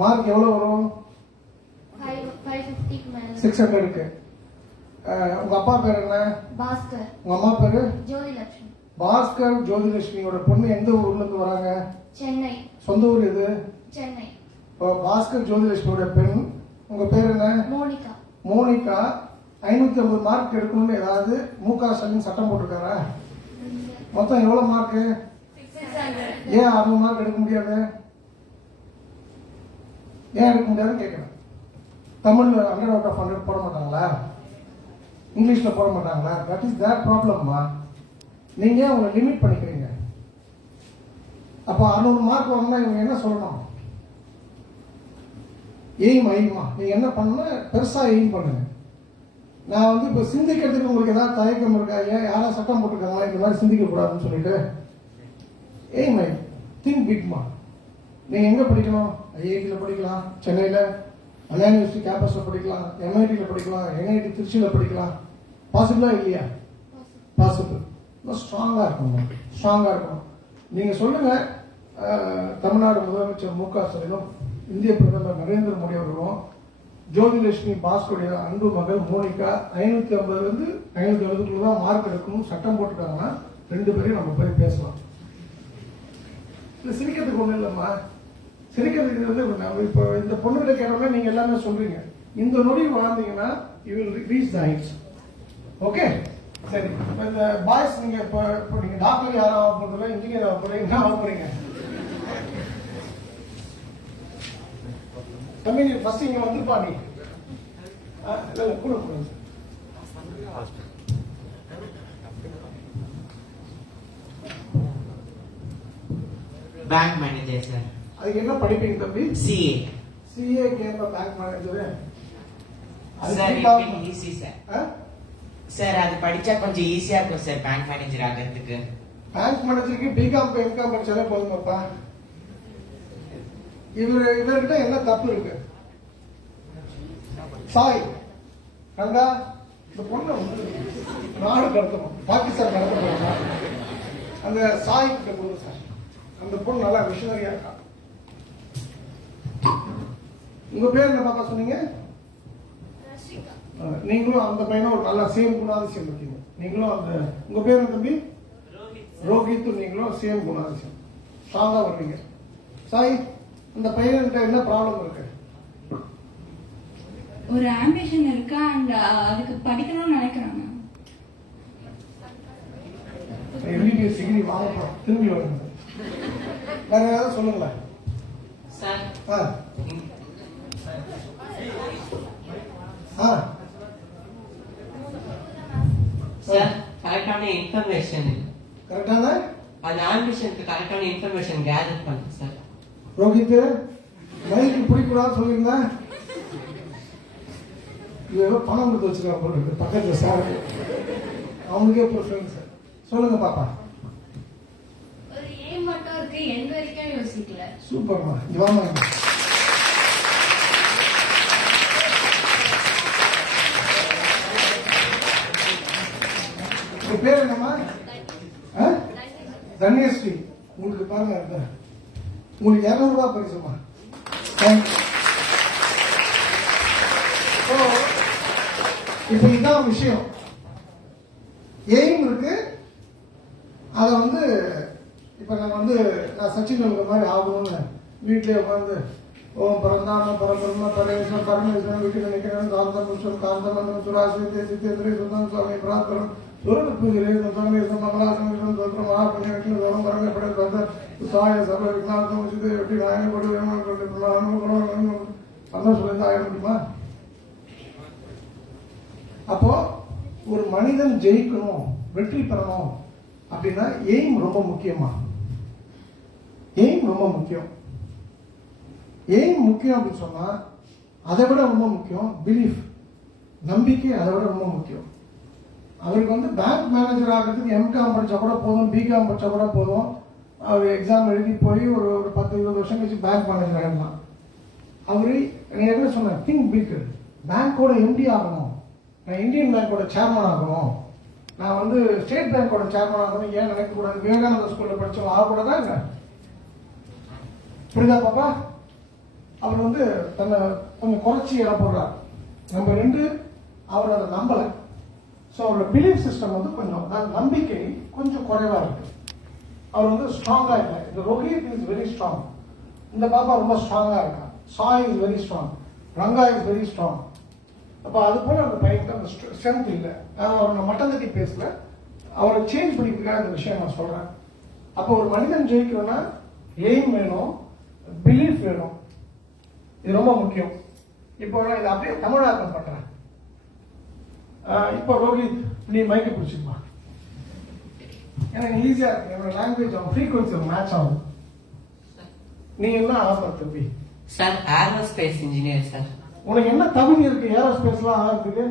மார்க் எவ்வளவு வரும்? 550 க்கு மேல. 600 இருக்கு. உங்க அப்பா பேர் என்ன? பாஸ்கர். உங்க அம்மா பேரு? ஜோதிலட்சுமி. பாஸ்கர் ஜோதிலட்சுமியோட பொண்ணு எந்த ஊர்ல இருந்து வராங்க? சென்னை. சொந்த ஊர் எது? சென்னை. பாஸ்கர் ஜோதிலட்சுமியோட பெண், உங்க பேர் என்ன? மோனிகா. மோனிகா 550 மார்க் எடுக்கணும்னு ஏதாவது முக ஸ்டாலின் சட்டம் போட்டிருக்காரா? மொத்தம் எவ்வளவு மார்க்? 600. ஏன் 600 மார்க் எடுக்க முடியாது? ஏன் எடுக்க முடியாதுன்னு கேட்கிறேன். தமிழ்ல 100 out of 100 போட மாட்டாங்களா? இங்கிலீஷ்ல போட மாட்டாங்களா? தட் இஸ் தேர் ப்ராப்ளம்மா. நீங்க ஏன் உங்களை லிமிட் பண்ணிக்கிறீங்க? அப்ப 600 மார்க் வரணும்னா இவங்க என்ன சொல்லணும்? எய்மா நீங்க என்ன பண்ண? பெருசா எய்ம் பண்ணுங்க. நான் வந்து இப்ப சிந்திக்கிறதுக்கு உங்களுக்கு ஏதாவது தயக்கம் இருக்கா? ஏன் யாராவது சட்டம் போட்டுருக்காங்களா இந்த மாதிரி சிந்திக்க கூடாதுன்னு சொல்லிட்டு? எய்ம் திங்க் பிக்மா. நீங்க எங்க படிக்கணும்? ஐஐடியில படிக்கலாம், சென்னையில அண்ணா யூனிவர்சிட்டி கேம்பஸ்ல படிக்கலாம், எம்ஐடியில படிக்கலாம், என்ஐடி திருச்சியில படிக்கலாம். பாசிபிளா இல்லையா? பாசிபிள். ஸ்ட்ராங்கா இருக்கணும், ஸ்ட்ராங்கா இருக்கணும். நீங்க சொல்லுங்க, தமிழ்நாடு முதலமைச்சர் மு.க. ஸ்டாலினும் இந்திய பிரதமர் நரேந்திர மோடி அவர்களும் ஜோதிலட்சுமி பாஸ்கருடைய அன்பு மகள் மோனிகா 550 இருந்து 570 தான் மார்க் எடுக்கணும் சட்டம் போட்டுட்டாங்கன்னா 2 பேரையும் நம்ம போய் பேசலாம். சிரிக்கிறதுக்கு ஒண்ணு இல்லம்மா. சிரிக்கிறதுக்கு வந்து நம்ம இப்போ இந்த பொண்ணுகிட்ட கேட்டோம்னா நீங்க எல்லாமே சொல்றீங்க. இந்த நொடி வாழ்ந்தீங்கன்னா you will reach the heights. Okay, சரி. இப்போ இந்த பாய்ஸ் நீங்க இப்போ நீங்க டாக்டர் யாரும் ஆக போறதில்ல, இன்ஜினியர் ஆக போறீங்க, என்ன ஆக போறீங்க? தம்பி நீ ஃபர்ஸ்ட் இங்க வந்துப்பா. நீ இல்ல கூட பேங்க் மேனேஜர் சார். அதுக்கு என்ன படிப்பீங்க தம்பி? சிஏ. சிஏ கேப்ப bank manager. Sir easy sir. Sir அது படிச்சா கொஞ்சம் ஈஸியா இருக்கும் சார் பேங்க் மேனேஜர் ஆகிறதுக்கு. பேங்க் மேனேஜருக்கு பிகாம் எம்காம் படிச்சாலே போதுமாப்பா. இவர்கிட்ட என்ன தப்பு இருக்கு? சாய் கண்டா இந்த பொண்ணு நாடு கடத்தணும், பாகிஸ்தான் கடத்தணும். அந்த சாய் கிட்ட கொடுங்க சார். அந்த பொண்ணு நல்லா விஷனரியா இருக்கா. உங்க பேர் என்ன பாப்பா சொன்னீங்க? நீங்களும் அந்த பையனும் ஒரு நல்லா சேம் குணாதிசயம் இருக்கீங்க. நீங்களும் அந்த உங்க பேர் என்ன தம்பி? ரோஹித். நீங்களும் சேம் குணாதிசயம், ஸ்ட்ராங்கா வருவீங்க. சாய், அந்த பையன்கிட்ட என்ன ப்ராப்ளம் இருக்கு? ஒரு ஆம்பிஷன் இருக்கு அண்ட் அதுக்கு படிக்கணும்னு நினைக்கிறாங்க. எம்பிபிஎஸ் டிகிரி வாங்க திரும்பி வருங்க. வேற ஏதாவது சொல்லுங்களேன் சார். சார் கரெக்டான இன்ஃபர்மேஷன் கரெக்டான அந்த ஆம்பிஷனுக்கு கரெக்டான இன்ஃபர்மேஷன் கேதர் பண்ணுங்க சார். ரோஹித் மைக்கு பிடிக்கூடாது சொல்லியிருந்தேன். ஏதோ பணம் கொடுத்து வச்சிருக்கான் போல இருக்கு பக்கத்துல சார், அவனுக்கே ப்ரிஃபரன்ஸ். சொல்லுங்க பாப்பா. ஒரு ஏம் மட்டும் இருக்கு, எந்த வரைக்கும் யோசிக்கல. சூப்பர்மா, இவாமா. உங்க பேர் என்னம்மா? தன்யஸ்ரீ. உங்களுக்கு பாருங்க, உங்களுக்கு 200 ரூபாய் பரிசுமா. இப்ப இதான் விஷயம். எய்ம் இருக்கு. அதை வந்து இப்ப நான் சச்சின் டெண்டுல்கர் மாதிரி ஆகணும்னு வீட்டிலே உட்காந்து ஓம் பரந்தான பரபிரம்ம பரமேஸ்வரன் பரமேஸ்வரன் விக்கிர நிக்கிறன் காந்தம் புஷ்பம் காந்தமண்டலம் சுராசி சித்தேந்திரி சுந்தரம் சுவாமி பிரார்த்தனம் சுரத் பூஜை சுவாமி மங்களாசனம் சொல்ற மகாபுண்ணிய விஷ்ணு கௌரம் பரமேஸ்வரன் கந்த சாய சர்வ விக்னாந்தம் உச்சித வெட்டி நாயகம் கொடு வேணும் கொண்டு சந்தோஷம் ஆயிட முடியுமா? அப்போ ஒரு மனிதன் ஜெயிக்கணும், வெற்றி பெறணும் அப்படின்னா எய்ம் ரொம்ப முக்கியமா? எய்ம் ரொம்ப முக்கியம். எய்ம் முக்கியம் அப்படின்னு சொன்னா அதை விட ரொம்ப முக்கியம் பிலீஃப், நம்பிக்கை. அதை விட ரொம்ப முக்கியம். அவருக்கு பேங்க் மேனேஜர் ஆகிறதுக்கு எம்காம் படிச்சா கூட போதும், பிகாம் படிச்சா கூட போதும். அவர் எக்ஸாம் எழுதி போய் ஒரு 10-20 வருஷம் கழிச்சு பேங்க் மேனேஜர் ஆகிடலாம். அவரு என்ன சொன்னார், திங்க் பிக். பேங்கோட எம்டி ஆகணும், நான் இந்தியன் பேங்கோட சேர்மன் ஆகணும், நான் ஸ்டேட் பேங்கோட சேர்மன் ஆகணும். ஏன் நினைக்க கூடாது? விவேகானந்தா ஸ்கூல்ல படிச்சவங்க ஆகக்கூடாதா? புரியுதா பாப்பா? அவர் தன்னை கொஞ்சம் குறைச்சி இட போடுறார். நம்ம 2 அவர் அதை நம்பல. ஸோ அவரோட பிலீஃப் சிஸ்டம் கொஞ்சம் நம்பிக்கை கொஞ்சம் குறைவா இருக்கு. அவர் ஸ்ட்ராங்கா இல்லை. இந்த ரோஹித் இஸ் வெரி ஸ்ட்ராங். இந்த பாப்பா ரொம்ப ஸ்ட்ராங்கா இருக்கா. Sai is very strong. Ranga is very strong. அப்ப அது போல அந்த பையனுக்கு அந்த ஸ்ட்ரென்த் இல்லை. அவர் நான் மட்டம் தட்டி பேசல, அவரை சேஞ்ச் பண்ணிக்கிறதுக்காக இந்த விஷயம் நான் சொல்றேன். அப்போ ஒரு மனிதன் ஜெயிக்கணும்னா எய்ம் வேணும், பிலீஃப் வேணும். இது ரொம்ப முக்கியம். இப்போ நான் இதை அப்படியே தமிழாக்கம் பண்றேன். இப்போ ரோஹித், நீ மைக்கு பிடிச்சிருமா? எனக்கு ஈஸியா இருக்கு. என்னோட லாங்குவேஜ் ஃப்ரீக்வன்சி மேட்ச் ஆகும். நீ என்ன ஆசை தம்பி? Sir aerospace engineer sir. உனக்கு என்ன தகுதி இருக்கு ஏரோஸ்பேஸ்லாம் ஆகிறதுக்கு?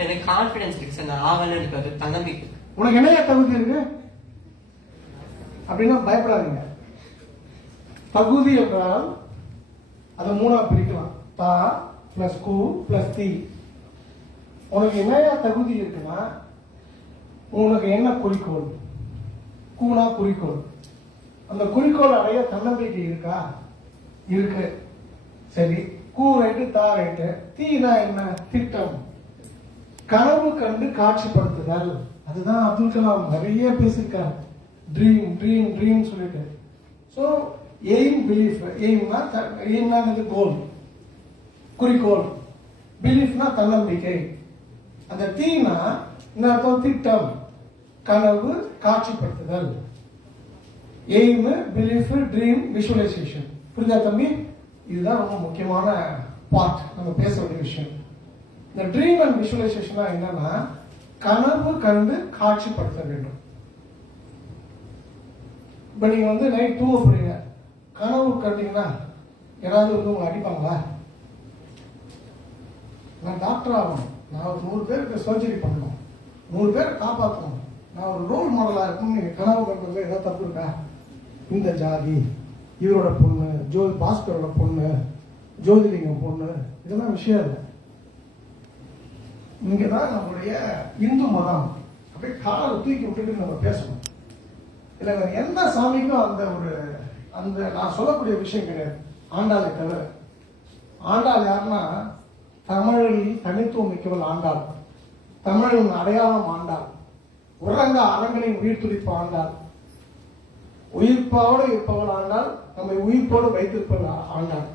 எனக்கு கான்ஃபிடன்ஸ் இருக்கு சார். நான் ஆவல் இருக்கிறது தன்னம்பிக்கை. உனக்கு என்ன தகுதி இருக்கு அப்படின்னா பயப்படாதீங்க. தகுதி என்றால் அதை 3ஆ பிரிக்கலாம். தா பிளஸ் கு பிளஸ் தி. உனக்கு என்ன தகுதி இருக்குன்னா உனக்கு என்ன குறிக்கோள்? கூனா குறிக்கோள். அந்த குறிக்கோள் அடைய தன்னம்பிக்கை இருக்கா? இருக்கு. சரி, கூ ரைட்டு, தா ரைட்டு. தீனா என்ன? திட்டம். கனவு கண்டு காட்சிப்படுத்துதல். அதுதான் அப்துல் கலாம் நிறைய பேசியிருக்காரு. ட்ரீம் ட்ரீம் ட்ரீம் சொல்லிட்டு. So aim belief. எய்ம்னா கோல், குறிக்கோள். பிலீஃப்னா தன்னம்பிக்கை. அந்த தீனா என்ன அர்த்தம்? திட்டம், கனவு, காட்சிப்படுத்துதல். Aim, belief, dream, visualisation. புரியுதா தம்பி? இதுதான் ரொம்ப முக்கியமான பார்ட் நம்ம பேச வேண்டிய விஷயம். இந்த ட்ரீம் அண்ட் விஷுவலைசேஷன் என்னன்னா கனவு கண்டு காட்சிப்படுத்த வேண்டும். இப்ப நீங்க நைட் தூங்க போறீங்க, கனவு கண்டீங்கன்னா யாராவது உங்களை அடிப்பாங்களா? நான் டாக்டர் ஆகணும், நான் ஒரு 100 பேருக்கு சர்ஜரி பண்ணணும், 100 பேரை காப்பாற்றணும், நான் ஒரு ரோல் மாடலா இருக்குன்னு நீங்க கனவு கண்டதுல ஏதாவது தப்பு இருக்கா? இந்த ஜாதி, இவரோட பொண்ணு, பாஸ்கரோட பொண்ணு, ஜோதிலிங்கம் பொண்ணு, இதெல்லாம் விஷயம் இல்லை. இங்கதான் நம்மளுடைய இந்து மதம் அப்படியே காலை தூக்கி விட்டுட்டு நம்ம பேசணும். இல்லைங்க, எந்த சாமிக்கும் அந்த நான் சொல்லக்கூடிய விஷயம் கிடையாது. ஆண்டாளை தவிர. ஆண்டாள் யாருன்னா தமிழில் தனித்துவம் மிக்கவள் ஆண்டாள். தமிழின் அடையாளம் ஆண்டாள். உறங்க அரங்கனின் உயிர் துடிப்பு ஆண்டாள். உயிர்ப்போடு இருப்பவள் ஆண்டாள். நம்மை உயிர்ப்போடு வைத்திருப்பவள் ஆண்டாள்.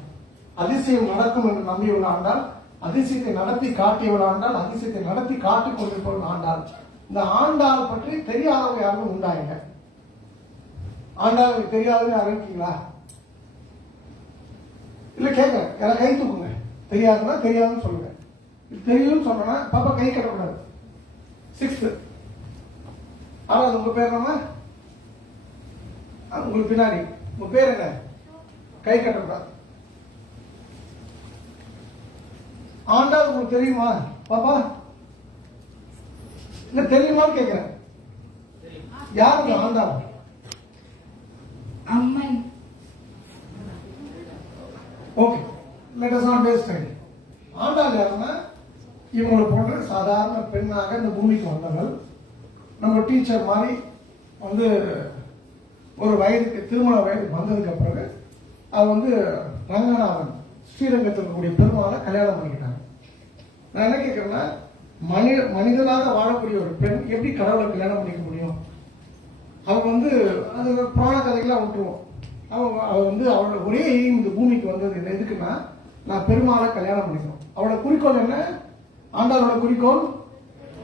அதிசயம் நடக்கும் என்று நம்பியவள் ஆண்டாள். அதிசயத்தை நடத்தி காட்டியவள் ஆண்டாள். அதிசயத்தை நடத்தி காட்டிக் கொண்டிருப்பவள் ஆண்டாள். இந்த ஆண்டாள் பற்றி தெரியாதவங்க யாரும் உண்டாங்க? ஆண்டாள் தெரியாதவங்க யாரும் இருக்கீங்களா? இல்லை கேட்குறேன், யாராவது கை தூக்குங்க. தெரியாதுன்னா தெரியாதுன்னு சொல்லுங்க. தெரியும்னு சொன்னா பாப்பா கை கட்டக்கூடாது. 6th. ஆனால் உங்க பேர் என்ன? உங்களுக்கு பின்னாடி உங்க பேர் என்ன? கை கட்டக்கூடாது. ஆண்டாள் உங்களுக்கு தெரியுமா பாப்பா? இல்ல தெரியுமான்னு கேட்கிறேன். யாருக்கு ஆண்டாள்? அம்மன். Okay, let us not waste time. Andal யாருன்னா இவங்களை போன்ற சாதாரண பெண்ணாக இந்த பூமிக்கு வந்தவர்கள். நம்ம டீச்சர் மாதிரி வந்து ஒரு வயதுக்கு திருமண வயது வந்ததுக்கு பிறகு அவ வந்து ரங்கநாதன் ஸ்ரீரங்கத்தில் இருக்கக்கூடிய பெருமாளை கல்யாணம் பண்ணிக்கிட்டாங்க. நான் என்ன கேட்கிறேன்னா, மனிதனாக வாழக்கூடிய ஒரு பெண் எப்படி கடவுளை கல்யாணம் பண்ணிக்க முடியும்? அவங்க வந்து அது புராண கதைகள்லாம் விட்டுருவோம். அவ வந்து அவளோட ஒரே எய்ம் இந்த பூமிக்கு வந்தது என்ன எதுக்குன்னா, நான் பெருமாளை கல்யாணம் பண்ணிக்கணும். அவளோட குறிக்கோள் என்ன? ஆண்டாளோட குறிக்கோள்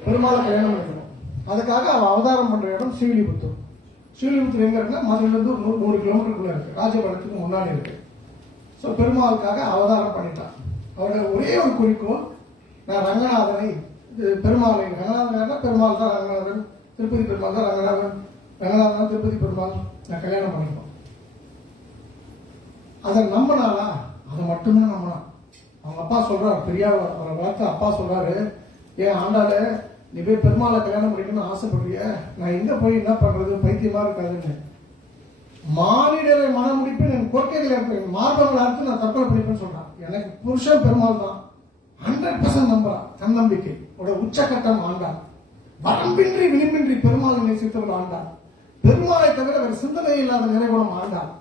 பெருமாளை கல்யாணம் பண்ணிக்கணும். அதுக்காக அவ அவதாரம் பண்ற இடம் ஸ்ரீவில்லிபுத்தூர். ஸ்ரீவில்லிபுத்தூர் எங்க இருக்குன்னா மதுரையிலிருந்து 100 கிலோமீட்டருக்குள்ள இருக்கு, ராஜபாளையத்துக்கு முன்னாடி இருக்கு. ஸோ பெருமாளுக்காக அவதாரம் பண்ணிட்டான். அவரோட ஒரே ஒரு குறிக்கோள், நான் ரங்கநாதனை பெருமாளை, ரங்கநாதன் பெருமாள் தான் ரங்கநாதன், திருப்பதி பெருமாள் தான் ரங்கநாதன், ரங்கநாதன் தான் திருப்பதி பெருமாள், நான் கல்யாணம் பண்ணிக்கணும். அதை நம்பினாலா? அதை மட்டும்தான் நம்பினான். அவங்க அப்பா சொல்றாரு, பெரியா அவரை வளர்த்த அப்பா சொல்றாரு, ஏன் ஆண்டாளு நீ போய் பெருமாளை கல்யாணம் பண்ணிக்கணும்னு ஆசைப்படுறிய, நான் எங்க போய் என்ன பண்றது, பைத்தியமா இருக்காதுன்னு. மானிடரை மனமுடிப்பு என் கொற்கைகள் இருப்பேன், மார்பங்களை அறுத்து நான் தற்கொலை பண்ணிப்பேன்னு சொல்றான். எனக்கு புருஷன் பெருமாள் தான் 100% நம்புறான். தன்னம்பிக்கை உச்சகட்டம் ஆண்டாள். வரம்பின்றி விளிம்பின்றி பெருமாளை நேசித்தவள் ஆண்டாள். பெருமாளை தவிர வேறு சிந்தனை இல்லாத நிறைகுணம் ஆண்டாள்.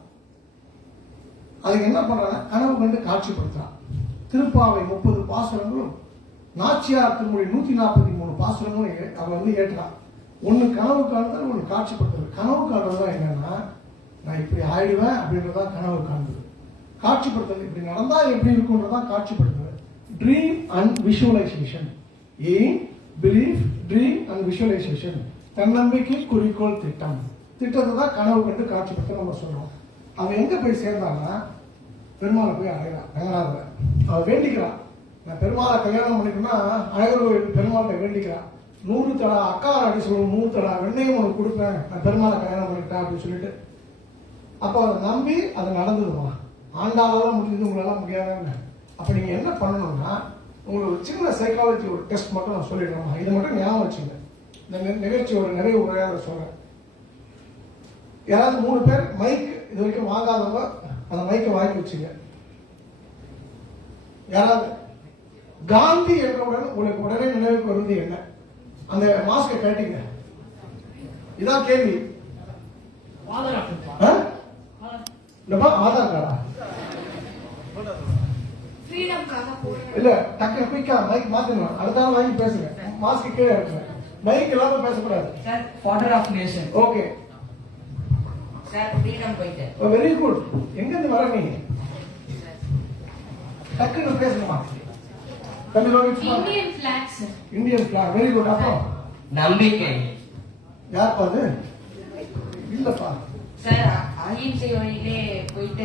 அதுக்கு என்ன பண்றாங்க, கனவு கண்டு காட்சிப்படுத்துறான். திருப்பாவை 30 பாசுரங்களும் நாச்சியார் திருமொழி 143 பாசுரங்களும் அவ வந்து ஏற்றான். ஒன்னு கனவு காணுதல், ஒன்னு காட்சிப்படுத்துறது. கனவு காணுறது தான் என்னன்னா, நான் இப்படி ஆயிடுவேன் அப்படின்றதான் கனவு காணுது. காட்சிப்படுத்துறது இப்படி நடந்தா எப்படி இருக்குன்றதான் காட்சிப்படுத்துறது. Dream and visualisation. Aim, belief, dream and visualisation. தன்னம்பிக்கை, குறிக்கோள், திட்டம். திட்டத்தை தான் கனவு கண்டு காட்சிப்படுத்த நம்ம சொல்றோம். அவன் எங்க போய் சேர்ந்தான்னா, பெருமாளை போய் அடைகிறான். ரங்கநாதன் அவ வேண்டிக்கிறான், நான் பெருமாளை கல்யாணம் பண்ணிக்கணும்னா அழகர் கோயில் பெருமாளை வேண்டிக்கிறான். 100 தடா அக்கார அடி சொல்லணும், 100 தடா வெண்ணையும் உனக்கு கொடுப்பேன், நான் பெருமாளை கல்யாணம் பண்ணிட்டேன் அப்படின்னு சொல்லிட்டு. அப்போ அதை நம்பி அது நடந்துடுமா? ஆண்டாளால முடிஞ்சது, உங்களால முடியாதுன்னு. அப்ப நீங்க என்ன பண்ணணும்னா, உங்களுக்கு ஒரு சின்ன சைக்காலஜி ஒரு டெஸ்ட் மட்டும் நான் சொல்லிடுறேன். இதை மட்டும் ஞாபகம் வச்சுங்க. இந்த நிகழ்ச்சி ஒரு நிறைவு உரையாக சொல்றேன். யாராவது 3 பேர் மைக் இது வரைக்கும் வாங்காதவங்க அந்த மைக்கை வாங்கி வச்சுங்க. யாராவது காந்தி என்றவுடன் உங்களுக்கு உடனே நினைவுக்கு வருவது என்ன? அந்த மாஸ்கை கட்டிங்க. இதான் கேள்வி. ஆதார் கார்டா? இல்ல, டக்கு குயிக்கா மைக் மாத்தணும். அடுத்த வாங்கி பேசுங்க. மாஸ்க் கீழே இருக்கு. மைக் இல்லாம பேசக்கூடாது. Sir, father of nation. Okay sir, freedom போயிட்டு. Very good. எங்க இருந்து வர நீ? டக்குன்னு பேசணுமா? Indian flag sir. Indian flag. Very good. அப்புறம் நம்பிக்கை. யார் பாது? இல்லப்பா சார், அஹிம்சை வழியிலே போயிட்டு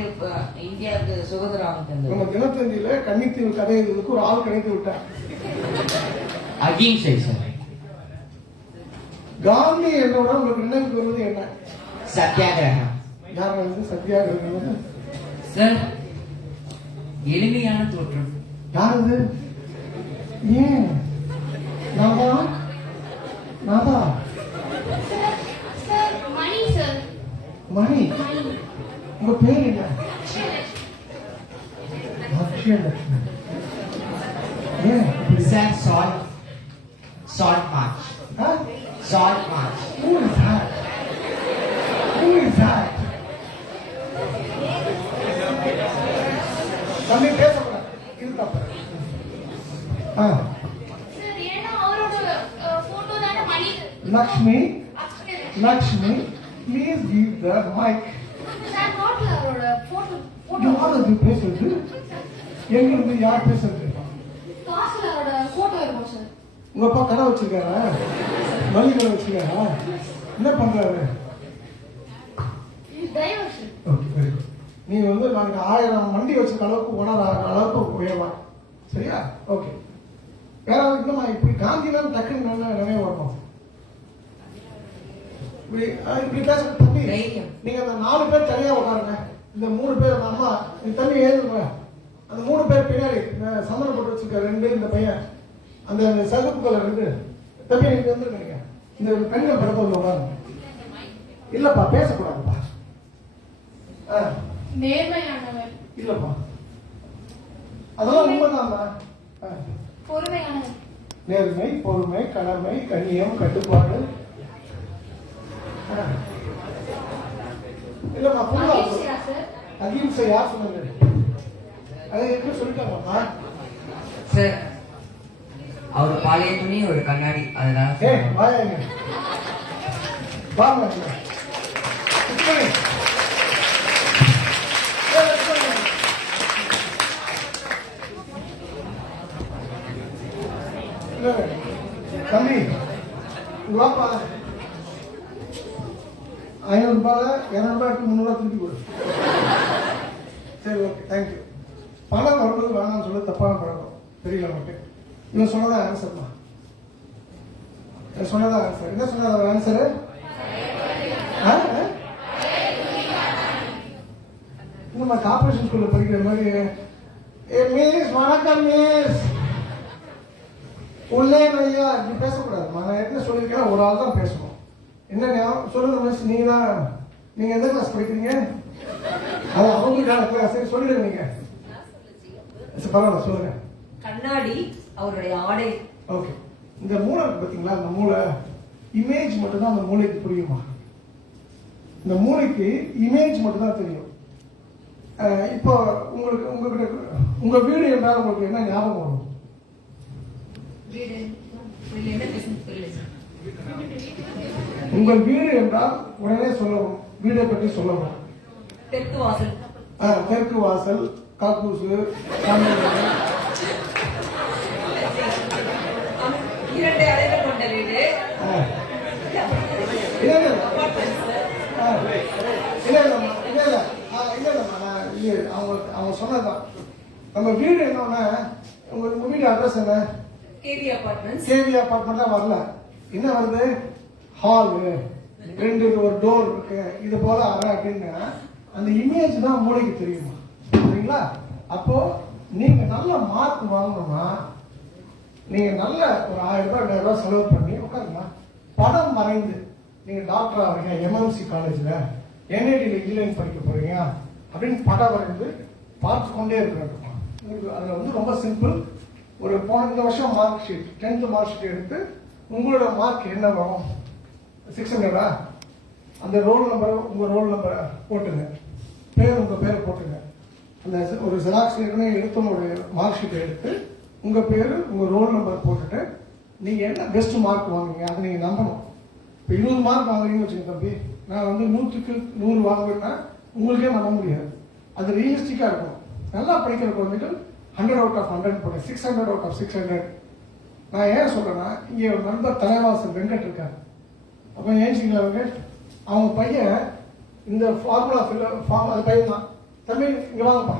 இந்தியாவுக்கு சுதந்திரம் தந்தது. நம்ம தினத்தந்தியில கன்னித்தீவு கதை எழுதுறதுக்கு ஒரு ஆள் கிடைத்து விட்டார். அகிம்சை சார். காந்தி என்றவுடன் உங்களுக்கு நினைவுக்கு வருவது என்ன? சத்தியாகிரகம். யார் வந்து சத்தியாகிரகம்? சார், எளிமையான தோற்றம். யார் அது? ஏன் நாதா? சார், மணி சார். மணி. உங்க பேர் என்ன? அக்ஷயலட்சுமி. ஏன் sir, salt March. Salt March. Who is that? Who is that? தம்பி பேசக்கூடாது. இது தப்பு. சார், ஏன்னா அவரோட போட்டோ தானே மணி. Lakshmi, please give the mic. Sir, நோட்ல அவரோட போட்டோ யார் அது பேசுறது? எங்க இருந்து யார் பேசுறது? காசுல அவரோட போட்டோ இருக்கும் சார். உங்க அப்பா கடை வச்சிருக்காரா? மளிகை கடை வச்சிருக்காரா? என்ன பண்றாரு? Driver sir. Okay, very good. நீ வந்து நாளைக்கு 1000 வண்டி வச்சுக்க அளவுக்கு ஓனர் ஆகிற அளவுக்கு உயரலாம். சரியா? ஓகே. வேற இல்லைம்மா, இப்படி காந்திதான் டக்குன்னு நினைவு வரணும். இப்படி பேச தம்பி, நீங்க அந்த 4 பேர் தனியா உட்காருங்க. இந்த 3 பேர் அம்மா இந்த தம்பி ஏறுங்க. அந்த 3 பேர் பின்னாடி சம்மந்தம் போட்டு வச்சிருக்க 2 இந்த பையன் அந்த சதுப்பு கலர் 2 தம்பி நீங்க வந்துருக்கீங்க. இந்த கண்ணில் படப்பதில் உட்காருங்க. இல்லப்பா பேசக்கூடாதுப்பா. நேர்மையானவர். இல்லப்பா அதெல்லாம் உண்மைதான்ப்பா. பொறுமையானவர். நேர்மை, பொறுமை, கடமை, கண்ணியம், கட்டுப்பாடு. இல்லப்பா புரியா? அகிம்சை யார் சொன்னது? அதை எப்படி சொல்லிட்டாங்கப்பா? சார் அவர் பழைய துணி ஒரு கண்ணாடி அதனால வாங்க தம்பி வாப்பா. 500 ரூபாய் 200 ரூபாய் 300 திருப்பி கொடு. சரி ஓகே தேங்க்யூ. பணம் வரும்போது வேணாம்னு சொல்ல தப்பான பழக்கம் தெரியல நமக்கு. இவன் சொன்னதான் ஆன்சர்மா. சொன்னதான் ஆன்சர். என்ன சொன்னது ஆன்சரு? நம்ம கார்பரேஷன் ஸ்கூல்ல படிக்கிற மாதிரி மிஸ் வணக்கம் மிஸ் உள்ளே ஐயா இப்படி பேசக்கூடாது. நான் என்ன சொல்லியிருக்கேன், ஒரு ஆள் தான் பேசணும். என்ன சொல்லுங்க மிஸ், நீங்க எந்த கிளாஸ் படிக்கிறீங்க? அது அவங்களுக்கான கிளாஸ். சரி சொல்லிடுங்க நீங்க. பரவாயில்ல சொல்லுங்க. கண்ணாடி அவருடைய ஆடை. ஓகே. இந்த மூளை இருக்கு பாத்தீங்களா, அந்த மூளை இமேஜ் மட்டும் தான் அந்த மூளைக்கு புரியுமா? இந்த மூளைக்கு இமேஜ் மட்டும் தான் தெரியும். இப்போ உங்க வீடு என்றால் உங்களுக்கு என்ன ஞாபகம் வரும்? உங்கள் வீடு என்றால் உடனே சொல்லணும், வீடை பற்றி சொல்லணும். தெற்கு வாசல். தெற்கு வாசல், காக்கூசு, 2 அறைகள் கொண்ட வீடு. அவங்க சொன்னதுதான். நம்ம வீடு என்னன்னா, உங்க வீடு அட்ரஸ் என்ன? KV apartment. கேவி அபார்ட்மெண்ட் தான் வரல. என்ன வருது? ஹாலு, 2 ஒரு டோர் இருக்கு, இது போல அறை அப்படின்னு அந்த இமேஜ் தான் மூளைக்கு தெரியுமா? சரிங்களா? அப்போ நீங்க நல்ல மார்க் வாங்கணும்னா நீங்க நல்ல ஒரு 1000 ரூபாய் 2000 ரூபாய் செலவு பண்ணி உட்காருங்க. படம் மறைந்து நீங்க டாக்டர் ஆகிறீங்க, எம்எம்சி காலேஜ்ல என்ஐடியில் இன்ஜினியரிங் படிக்க போறீங்க அப்படின்னு படம் வரைந்து பார்த்து கொண்டே இருக்கிறோம். அதுல வந்து ரொம்ப சிம்பிள். ஒரு இந்த வருஷம் mark sheet 10th mark sheet எடுத்து உங்களோட மார்க் என்ன வரும்? 600 அந்த ரோல் நம்பர், உங்க ரோல் நம்பரை போட்டுங்க, பேர் உங்க பேரை போட்டுங்க. அந்த ஒரு ஜெராக்ஸ் ஏற்கனவே எடுத்த ஒரு மார்க் ஷீட்டை எடுத்து உங்க பேரு உங்க ரோல் நம்பர் போட்டுட்டு நீங்க என்ன பெஸ்ட் மார்க் வாங்குவீங்க அதை நீங்க நம்பணும். இப்போ 20 மார்க் வாங்குறீங்கன்னு வச்சுங்க தம்பி, நான் வந்து 100க்கு 100 வாங்குவேன்னா உங்களுக்கே நம்ப முடியாது. அது ரியலிஸ்டிக்கா இருக்கும். நல்லா படிக்கிற குழந்தைகள் 100 out of 100 போடுறேன், 600 out of 600. நான் ஏன் சொல்றேன்னா, இங்க ஒரு நண்பர் தலைவாசல் வெங்கட் இருக்காரு. அப்போ ஏன்ச்சிங்களா வெங்கட், அவங்க பையன் இந்த ஃபார்முலா அது பையன் தான். தம்பி இங்க வாங்கப்பா,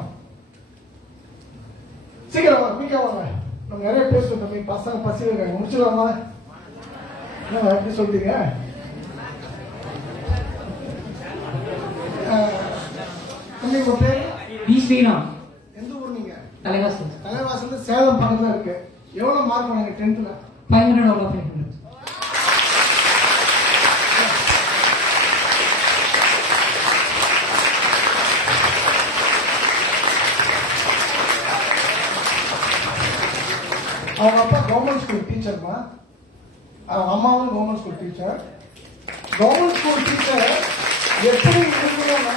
சீக்கிரம் வாங்க, குயிக்கா வாங்க, நம்ம நிறைய பேசுவோம் தம்பி, பசங்க பசி இருக்காங்க, முடிச்சிடலாமா? என்ன எப்படி சொல்றீங்க? தம்பி உங்க பேர்? ஸ்ரீராம். எந்த ஊர் நீங்க? தலைவாசல். தலைவாசல் சேலம் பக்கத்துல இருக்கு. எவ்வளவு மார்க் வாங்க 10th? 500 out of 500. அவங்க அப்பா கவர்மெண்ட் ஸ்கூல் டீச்சர்மா, அவங்க அம்மாவும் government school teacher. Government school teacher எப்படி இருக்கணும்னா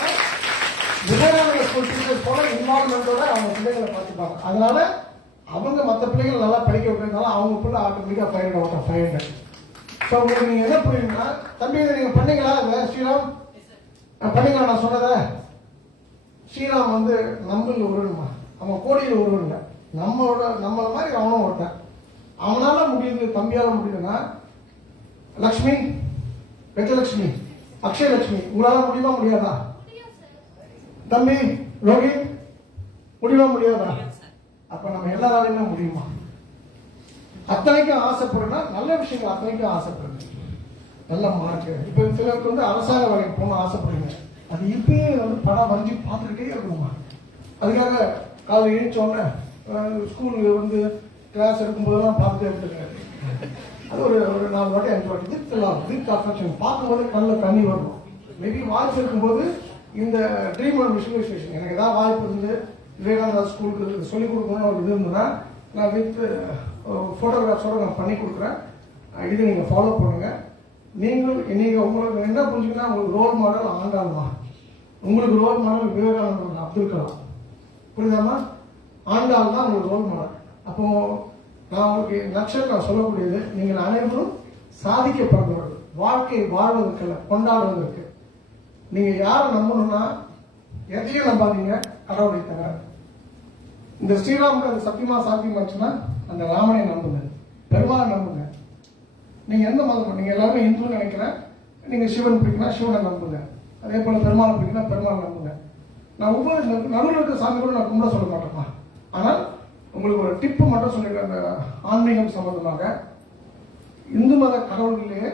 விஜயநகர ஸ்கூல் டீச்சர் போல இன்வால்மெண்டோட அவங்க பிள்ளைகளை பார்த்துப்பாங்க. அதனால அவங்க மற்ற பிள்ளைகள் நல்லா படிக்க வைக்கிறதுனால அவங்க பிள்ளை ஆட்டோமேட்டிக்கா 500 out of 500. ஸோ உங்களுக்கு நீங்க என்ன புரியுதுன்னா, தம்பி இதை நீங்க பண்ணீங்களா? ஸ்ரீராம் பண்ணீங்களா? நான் சொன்னதை ஸ்ரீராம் வந்து நம்மள உருணுமா, அவன் கோடியில் உருவம் இல்லை, நம்மள மாதிரி அவனும் ஒருத்தன். அவனால முடியுது, தம்பியால முடியுதுன்னா, லக்ஷ்மி, வெஜலட்சுமி, அக்ஷயலட்சுமி, உங்களால முடியுமா முடியாதா? தம்பி ரோஹித், முடியுமா முடியாதா? அப்ப நம்ம எல்லாராலையுமே முடியுமா? அத்தனைக்கும் ஆசைப்படுறா, நல்ல விஷயங்கள் அத்தனைக்கும் ஆசைப்படுங்க. நல்ல மார்க். இப்ப சிலருக்கு வந்து அரசாங்க வேலைக்கு போகணும் ஆசைப்படுறீங்க, அது இப்பயே வந்து படம் வரைஞ்சி பார்த்துக்கிட்டே இருக்கணுமா? அதுக்காக காலையில் எழுந்தோடனே ஸ்கூல் வந்து கிளாஸ் எடுக்கும்போதெல்லாம் பார்த்துட்டே இருந்துருக்காரு. அது ஒரு 4 வாட்டி 5 வாட்டி திக் அஃபெக்ஷன் பார்க்கும்போது கண்ணில் தண்ணி வரணும். மேபி வாய்ப்பு இருக்கும்போது இந்த ட்ரீம் அண்ட் விஷுவலைசேஷன் எனக்கு ஏதாவது வாய்ப்பு இருந்து விவேகானந்தா ஸ்கூலுக்கு சொல்லிக் கொடுக்கணும்னு ஒரு இது இருந்ததுன்னா நான் வித் ஃபோட்டோகிராஃப்ஸோடு நான் பண்ணி கொடுக்குறேன். இது நீங்கள் ஃபாலோ பண்ணுங்கள். நீங்கள் உங்களுக்கு என்ன புரிஞ்சுங்கன்னா உங்களுக்கு ரோல் மாடல் ஆண்டாள் தான். உங்களுக்கு ரோல் மாடல் விவேகானந்தர், அப்துல் கலாம். புரியுதாமா? ஆண்டாள் தான் உங்களுக்கு ரோல் மாடல். அப்போ நான் உங்களுக்கு லட்சம் நான் சொல்லக்கூடியது, நீங்கள் அனைவரும் சாதிக்கப்படுறவர்கள். வாழ்க்கை வாழ்வதற்கல்ல, கொண்டாடுவதற்கு. நீங்கள் யாரை நம்பணும்னா எதையும் நம்பாதீங்க, கடவுளை தவிர. இந்த ஸ்ரீராமுக்கு அது சத்தியமா சாத்தியமாச்சுன்னா அந்த ராமனை நம்புங்க, பெருமாளை நம்புங்க. நீங்க எந்த மதம், நீங்க எல்லாருமே இந்துன்னு நினைக்கிறேன். நீங்க சிவன் பிடிக்கணும், சிவனை நம்புங்க. அதே போல பெருமாளை பிடிக்கணும், பெருமாளை நம்புங்க. நான் ஒவ்வொரு நடுவில் இருக்க சாமி கூட நான் கும்பிட சொல்ல மாட்டேன்மா. ஆனால் உங்களுக்கு ஒரு டிப்பு மட்டும் சொல்லிடுறேன். அந்த ஆன்மீகம் சம்பந்தமாக இந்து மத கடவுள்களிலேயே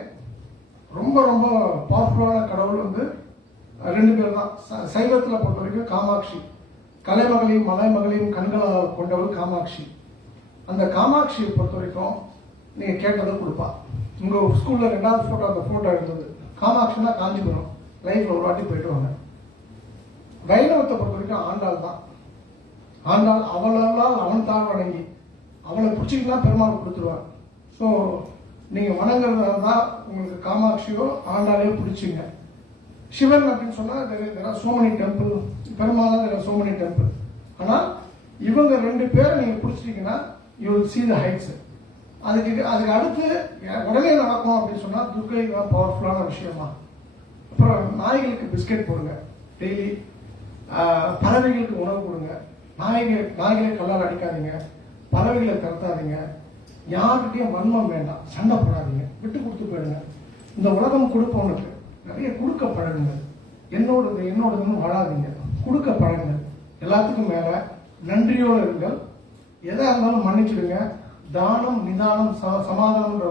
ரொம்ப ரொம்ப பவர்ஃபுல்லான கடவுள் வந்து 2 பேர் தான். சைவத்தில் பொறுத்த வரைக்கும் காமாட்சி, கலைமகளையும் மலைமகளையும் கண்களால் கொண்டவள் காமாட்சி. அந்த காமாட்சியை பொறுத்த வரைக்கும் நீங்க கேட்டதை கொடுப்பா. உங்க ஸ்கூல்ல 2வது போட்டோ, அந்த போட்டோ எடுத்தது காமாட்சினா காஞ்சிபுரம். லைஃப்ல ஒரு வாட்டி போயிட்டு வாங்க. வைணவத்தை பொறுத்த வரைக்கும் ஆண்டாள் தான். ஆண்டாள் அவளால் அவன் தான் வணங்கி அவளை பிடிச்சிக்கிட்டா பெருமாள் கொடுத்துருவார். ஸோ நீங்க வணங்குறதுனால தான் உங்களுக்கு காமாட்சியோ ஆண்டாளையோ பிடிச்சிங்க. சிவன் அப்படின்னு சொன்னா so many temple, Perumal so many temple. ஆனால் இவங்க 2 பேரை நீங்க பிடிச்சிட்டீங்கன்னா you will see the heights. அதுக்கு அடுத்து உடனே நடக்கும் அப்படின்னு சொன்னா துர்கை தான் பவர்ஃபுல்லான விஷயமா. அப்புறம் நாய்களுக்கு பிஸ்கெட் போடுங்க டெய்லி. பறவைகளுக்கு உணவு கொடுங்க. நாய்களை கல்லால் அடிக்காதீங்க, பறவைகளை கருத்தாதீங்க. யாருக்கிட்டையும் வன்மம் வேண்டாம், சண்டை போடாதீங்க, விட்டு கொடுத்து போயிடுங்க. இந்த உலகம் கொடுப்பவனுக்கு நிறைய கொடுக்க பழகுங்க. என்னோடதுன்னு வாழாதீங்க, கொடுக்க பழகுங்க. எல்லாத்துக்கும் மேல நன்றியோடு இருங்கள். எதா இருந்தாலும் மன்னிச்சிடுங்க. தானம், நிதானம், சமாதானம்ன்ற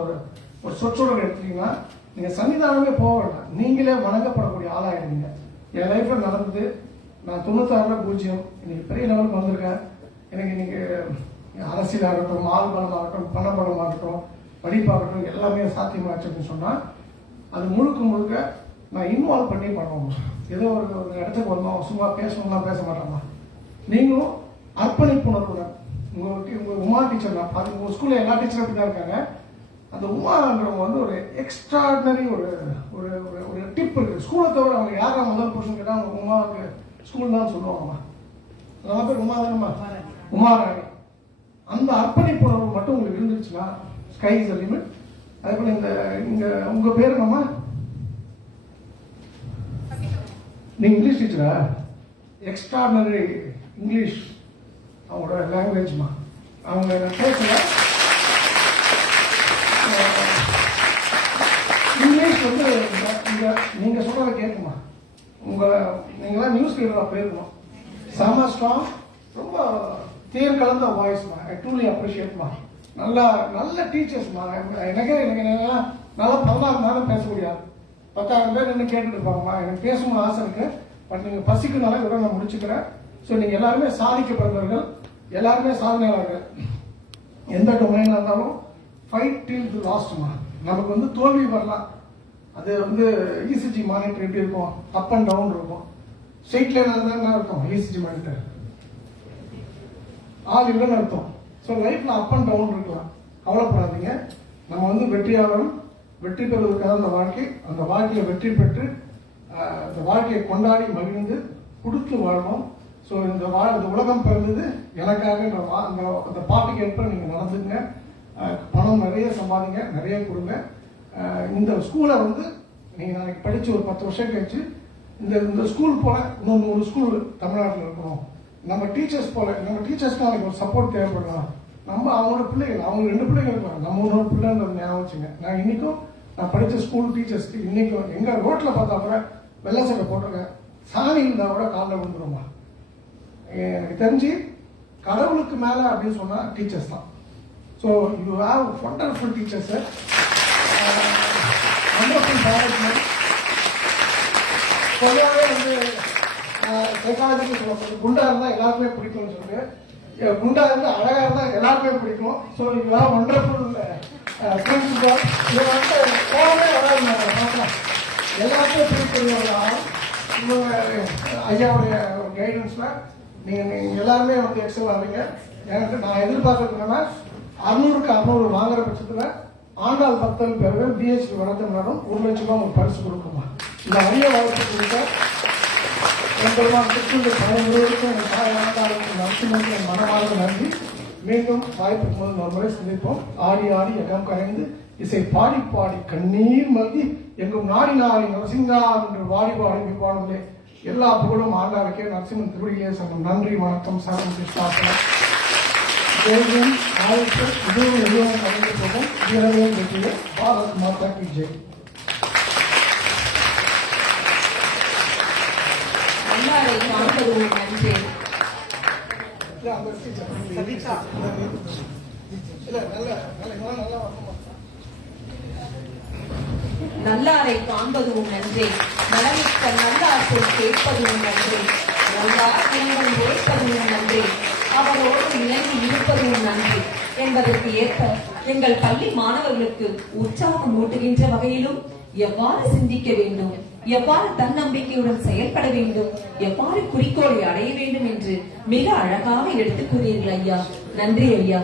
ஒரு சொற்றொடர் எடுத்தீங்கன்னா நீங்க சன்னிதானமே போக வேண்டாம், நீங்களே வணங்கப்படக்கூடிய ஆளாயிடுங்க. என் லைஃப்ல நடந்தது. நான் 96 0 இன்னைக்கு பெரிய லெவலுக்கு வந்திருக்கேன். எனக்கு இன்னைக்கு அரசியல் ஆகட்டும், ஆள் பலம் ஆகட்டும், பணபலம் ஆகட்டும், படிப்பாகட்டும், எல்லாமே சாத்தியமாச்சுன்னு சொன்னா அது முழுக்க நான் இன்வால்வ் பண்ணி பண்ணுவோம். ஏதோ ஒரு இடத்துக்கு வந்தோம், சும்மா பேசணும்னா பேச மாட்டோமா. நீங்களும் அர்ப்பணிப்புணர்வுடன் உங்க உமா டீச்சர் நான் பார்த்து, உங்க ஸ்கூல்ல எல்லா டீச்சரும் அப்படி தான் இருக்காங்க. அந்த உமான்றவங்க வந்து ஒரு எக்ஸ்ட்ராடினரி ஒரு டிப் இருக்கு. ஸ்கூலை தவிர அவங்க யாரா முதல் புருஷன் கேட்டா அவங்க உமாவுக்கு ஸ்கூல் தான் சொல்லுவாங்கம்மா. நம்ம பேர் உமா தானம்மா, உமாராணி. அந்த அர்ப்பணிப்புணர்வு மட்டும் உங்களுக்கு இருந்துச்சுன்னா ஸ்கை இஸ் தி லிமிட். அதே போல இங்க உங்க பேர் என்னம்மா? நீங்க இங்கிலீஷ் டீச்சரா? எக்ஸ்ட்ராடினரி இங்கிலீஷ் அவங்களோட லாங்குவேஜ்மா. அவங்க பேசல இங்கிலீஷ் வந்து நீங்க சொல்றத கேட்குமா. நீங்களாம் நியூஸ் ரீடரா போயிருக்கணும். செம ஸ்ட்ராங், ரொம்ப தேர் கலந்த வாய்ஸ்மா. ஐ ட்ரூலி அப்ரிஷியேட்மா. நல்ல டீச்சர்ஸ்மா. எனக்கு நல்லா 16 நேரம் பேசக்கூடிய 10,000 பேர் நின்று கேட்டுட்டு இருப்பாங்கம்மா. எனக்கு பேசணும்னு ஆசை இருக்கு. பட் நீங்க பசிக்குனால இதோட நான் முடிச்சுக்கிறேன். ஸோ நீங்க எல்லாருமே சாதிக்கப்படுறவர்கள், எல்லாருமே சாதனையாளர்கள். எந்த டொமைன்ல இருந்தாலும் ஃபைட் டில் தி லாஸ்ட்மா. நமக்கு வந்து தோல்வி வரலாம். அது வந்து இசிஜி மானிட்டர் எப்படி இருக்கும், அப் அண்ட் டவுன் இருக்கும். ஸ்ட்ரெயிட் லைன் இருந்தா இருக்கும் இசிஜி மானிட்டர், ஆள் இல்லைன்னு அர்த்தம். ஸோ லைஃப்ல அப் அண்ட் டவுன் இருக்கலாம், கவலைப்படாதீங்க. நம்ம வந்து வெற்றியாளரும், வெற்றி பெறுவதற்காக அந்த வாழ்க்கையை வெற்றி பெற்று இந்த வாழ்க்கையை கொண்டாடி மகிழ்ந்து கொடுத்து வாழணும். ஸோ இந்த உலகம் பிறந்தது எனக்காக. அந்த பாட்டுக்கு ஏற்ப நீங்க நடந்துங்க. பணம் நிறைய சம்பாதிங்க, நிறைய கொடுங்க. இந்த ஸ்கூலை வந்து நீங்க நாளைக்கு படிச்சு ஒரு 10 வருஷம் கழிச்சு இந்த ஸ்கூல் போல இன்னொன்று ஒரு ஸ்கூல் தமிழ்நாட்டில் இருக்கணும். நம்ம டீச்சர்ஸ் போல, நம்ம டீச்சர்ஸ்க்கு நாளைக்கு ஒரு சப்போர்ட் தேவைப்படலாம். நம்ம அவங்களோட பிள்ளைகள், அவங்க 2 பிள்ளைகள் இருப்பாங்க, நம்ம ஒரு பிள்ளைன்னு ஞாபகம் வச்சுங்க. நான் இன்னைக்கும் நான் படித்த ஸ்கூல் டீச்சர்ஸ்க்கு இன்னைக்கும் எங்க ரோட்ல பார்த்தா கூட வெள்ளை சட்டை போட்டிருக்கேன், சாணி இருந்தால் கூட காலில் விழுந்துருமா. எனக்கு தெரிஞ்சு கடவுளுக்கு மேலே அப்படின்னு சொன்னால் டீச்சர்ஸ் தான். So you have wonderful teachers sir, wonderful management. பொதுவாகவே வந்து சைக்காலஜிக்கு சொல்லப்படுது, குண்டா இருந்தால் எல்லாருக்குமே பிடிக்கும்னு சொல்லிட்டு, குண்டா இருந்தால் அழகாக இருந்தால் எல்லாருக்குமே பிடிக்கும். So you have wonderful principal. இதை வந்து போகவே வராது, பார்க்கலாம் எல்லாத்தையும் பிடிக்கிறவங்க இவங்க ஐயாவுடைய கைடன்ஸில் நீங்கள் எல்லாருமே வந்து எக்ஸல் ஆவீங்க. எனக்கு நான் எதிர்பார்க்கறது என்னன்னா 600க்கு 600 வாங்குற பட்சத்தில் ஆண்டாள் பக்தர்கள் பேர்கள் பிஹெச்டி வளர்த்து மேடம் 1 லட்சம் ரூபாய் உங்களுக்கு பரிசு கொடுக்குமா. இந்த அரிய வாய்ப்பு கொடுக்க என் பெருமான் திருச்செந்தூர் தலைமுறைக்கும் என் தாய் ஆண்டாளுக்கு நரசிம்மனுக்கு என் மனமார்ந்த நன்றி. மீண்டும் வாய்ப்புக்கு முதல் ஒரு முறை சந்திப்போம். ஆடி ஆடி எகம் கரைந்து இசை பாடி பாடி கண்ணீர் மல்கி எங்கும் நாடி நாடி நரசிங்கா என்று வாடி பாடி விற்பாடுங்களே. எல்லா புகழும் ஆண்டாளுக்கே, நரசிம்மன் திருவடியிலே சொன்ன நன்றி. வணக்கம். சாரம் கிருஷ்ணாசனம் ஜெய்ஜன் ஆயுஷ் இதுவும் எதுவும் கலந்து போகும். வீரவே வெற்றியே. பாரத் மாதா கி ஜெய். அல்லாரை காண்பதும் நன்றே. நல்லாரை காண்பதும் நன்றே, நலமிக்க நல்லாசை கேட்பதும் நன்றே, நல்லார் குணங்கள் உழைப்பதும் நன்றே, அவரோடு இணைந்து இருப்பதும் நன்றே என்பதற்கு ஏற்ப எங்கள் பள்ளி மாணவர்களுக்கு உற்சாகம் ஊட்டுகின்ற வகையிலும் எவ்வாறு சிந்திக்க வேண்டும், எவ்வாறு தன்னம்பிக்கையுடன் செயல்பட வேண்டும், எவ்வாறு குறிக்கோளை அடைய வேண்டும் என்று மிக அழகாக எடுத்துக் கூறீர்கள் ஐயா. நன்றி ஐயா.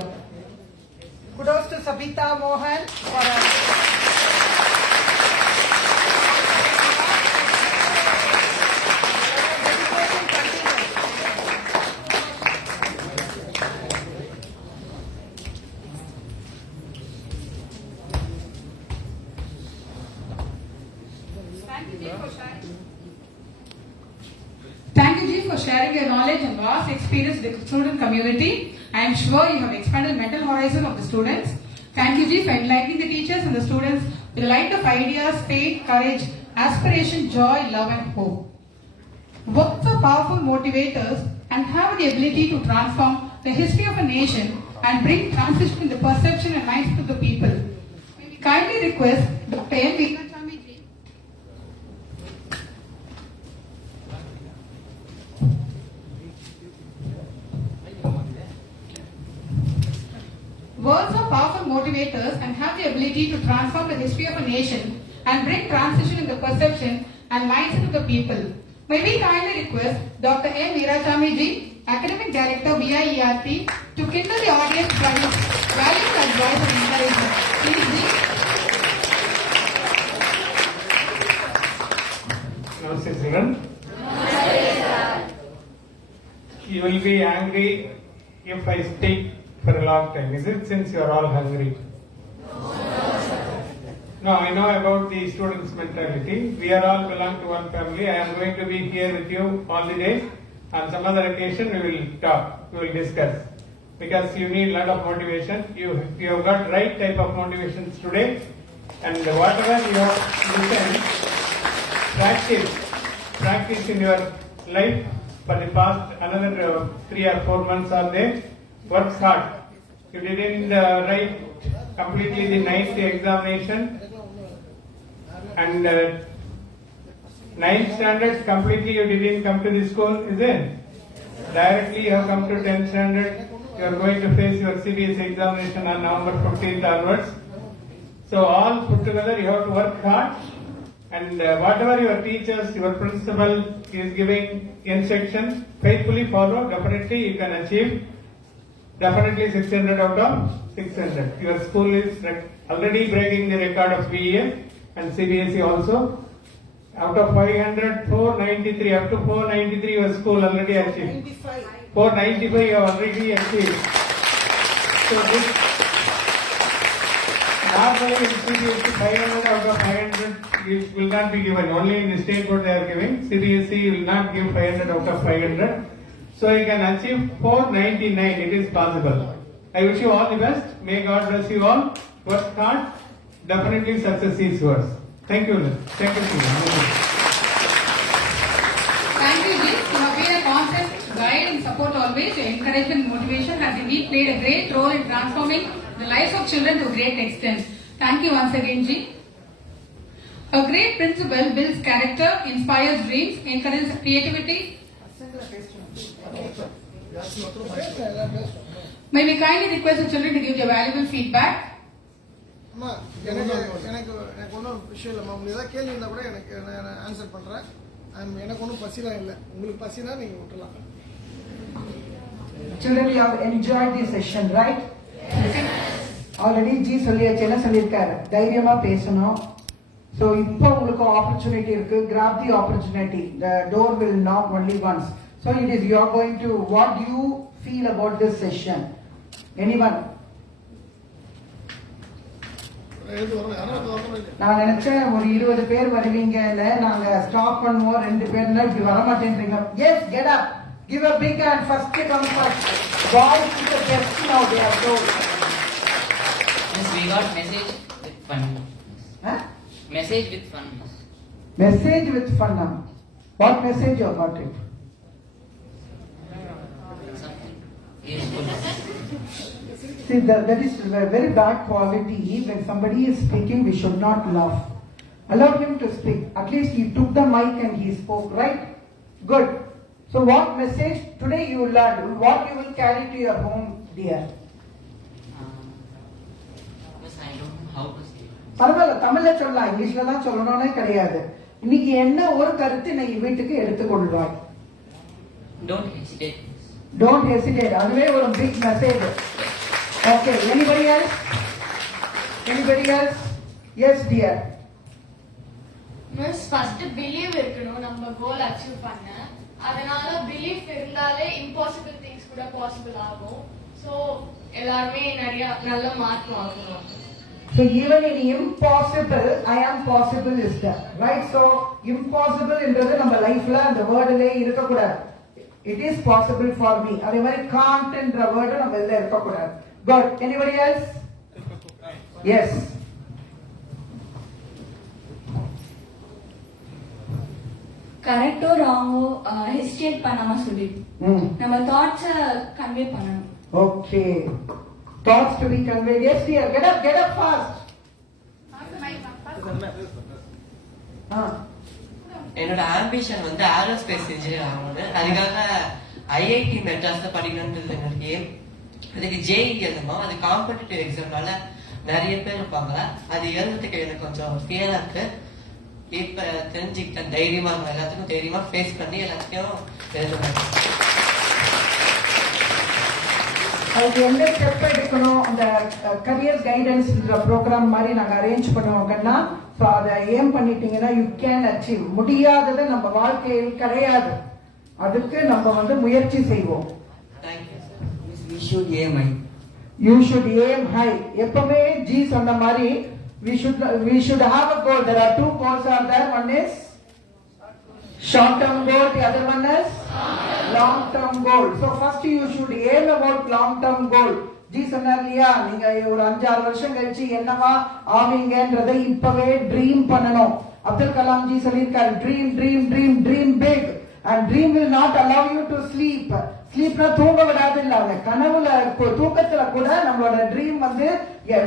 Kudos to Sabita Mohan for Thank you, Ji, for sharing your knowledge and vast experience with the student community. I am sure you have expanded the mental horizon of the students. Thank you, Ji, for enlightening the teachers and the students with the light of ideas, faith, courage, aspiration, joy, love, and hope. Words are powerful motivators and have the ability to transform the history of a nation and bring transition in the perception and minds of the people. We kindly request Dr. M. Veerachami Ji. Words are powerful motivators and have the ability to transform the history of a nation and bring transition in the perception and mindset of the people. May we kindly request Dr. M. Veerachami Ji, Academic Director, VIERP, to kindle the audience by his valuable advice and encouragement. Please, Ji. Namaste, children. You will be angry if I speak for a long time, is it, since you are all hungry? No, I know about the students' mentality. We are all belong to one family. I am going to be here with you all the day. On some other occasion, we will talk, we will discuss. Because you need a lot of motivation. You have got right type of motivations today. And whatever you have listened, practice in your life for the past another 3 or 4 months are there. Work hard. You didn't write completely the 9th examination and 9th standard completely you didn't come to the school, is it? Directly you have come to 10th standard. You are going to face your CBSE examination on November 15th onwards. So all put together you have to work hard and whatever your teachers, your principal is giving instruction, faithfully follow. Definitely you can achieve. Definitely 600 out of 600. Your school is already breaking the record of BES and CBSE also. Out of 500, 493, up to 493 your school already achieved. 495 you have already achieved. So this normally in CBSE 500 out of 500 it will not be given. Only in the state board they are giving. CBSE will not give 500 out of 500. So you can achieve 499. It is possible. I wish you all the best. May God bless you all. Work hard. Definitely success is yours. Thank you. Thank you. support always, your encouragement and motivation has indeed played a great role in transforming the lives of children to a great extent. Thank you once again, Ji. A great principal builds character, inspires dreams, encourages creativity. May we kindly request the children to give their valuable feedback. அம்மா எனக்கு ஒன்றும் விஷயம் இல்லைம்மா, உங்களுக்கு ஏதாவது கேள்வி இருந்தால் கூட எனக்கு நான் ஆன்சர் பண்ணுறேன். எனக்கு ஒன்றும் பசிலாம் இல்லை, உங்களுக்கு பசினா நீங்கள் விட்டுலாம். Children, you have enjoyed this session, right? Already G சொல்லியாச்சு, என்ன சொல்லியிருக்காரு, தைரியமா பேசணும். So இப்போ உங்களுக்கு opportunity இருக்கு, grab the opportunity. The door will knock only once. So it is you are going to, what do you feel about this session? Anyone? நான் நினைச்சேன் ஒரு 20 பேர் வருவீங்க, நாங்க ஸ்டாப் பண்ணுவோம், 2 பேர்ல இப்படி வர மாட்டேன்றீங்க. Yes, get up, give a big hand. First come first. Boys is the best now, they are told. Yes, we got message with fun. Huh? Message with fun. Message with fun. What message you got it? Something useful. See, that is a very bad quality. When somebody is speaking, we should not laugh. Allow him to speak. At least he took the mic and he spoke, right? Good. So what message today you learned? What you will carry to your home, dear? Yes, I don't know how to say. பரவாயில்ல, தமிழ்ல சொல்லலாம், இங்கிலீஷ்ல தான் சொல்லணும்னே கிடையாது. இன்னைக்கு என்ன ஒரு கருத்து நீ வீட்டுக்கு எடுத்துக்கொள்வாய்? Don't hesitate. Don't hesitate. அதுவே ஒரு big message. Okay, anybody else? Anybody else? Yes, dear. Miss first believe இருக்கணும் நம்ம கோல் அச்சீவ் பண்ண. அதனால பிலீஃப் இருந்தாலே இம்பாசிபிள் திங்ஸ் கூட பாசிபிள் ஆகும். ஸோ எல்லாருமே நிறைய நல்ல மார்க் வாங்குவோம். So even in impossible, I am possible is there, right? So impossible என்றது நம்ம லைஃப்ல அந்த வேர்டுலே இருக்க கூடாது. It is possible for me. அதே மாதிரி can't என்ற வேர்டு நம்ம இதுல இருக்க கூடாது. Good. Anybody else? Yes. கரெக்டோ ராங்கோ ஹெசிடேட் பண்ணாம சொல்லி நம்ம தாட்ஸ கன்வே பண்ணணும். Okay. Thoughts to be conveyed. Yes, dear. Get up fast. என்னோட ஆம்பிஷன் வந்து ஏரோஸ்பேஸ் இன்ஜினியர் ஆகணும். அதுக்காக ஐஐடி மெட்ராஸ்ல படிக்கணும்ன்றது என்னோட ஏம். அதுக்கு ஜேஇ எழுதணும். அது காம்படிட்டிவ் எக்ஸாம்னால நிறைய பேர் இருப்பாங்க. அது எழுதுறதுக்கு எனக்கு கொஞ்சம் ஃபியரா இருக்கு. இப்ப தெரிஞ்சுக்கிட்டேன், தைரியமா எல்லாத்துக்கும் தைரியமா ஃபேஸ் பண்ணி எல்லாத்தையும் எழுதுவேன். அதுக்கு எந்த ஸ்டெப் எடுக்கணும், அந்த கரியர் கைடன்ஸ் ப்ரோக்ராம் மாதிரி நாங்கள் அரேஞ்ச் பண்ணுவோங்கன்னா, ஸோ அதை ஏம் பண்ணிட்டீங்கன்னா யூ கேன் அச்சீவ். முடியாதது நம்ம வாழ்க்கையில் கிடையாது, அதுக்கு நம்ம வந்து முயற்சி செய்வோம். We should aim high. You should aim high. எப்பவுமே ஜி சொன்ன மாதிரி we should have a goal. There are 2 goals are there. One is short term goal, the other one is long term goal. So first you should aim about long term goal. G சொன்னார் இல்லையா, நீங்க ஒரு 5-6 வருஷம் கழிச்சு என்னவா ஆவீங்கன்றதை இப்பவே dream பண்ணணும். அப்துல் கலாம் ஜி சொல்லியிருக்காரு, dream dream dream dream big and dream will not allow you to sleep. ஸ்லீப்னா தூங்க விடாது இல்ல, அந்த கனவுல தூக்கத்துல கூட நம்மளோட ட்ரீம் வந்து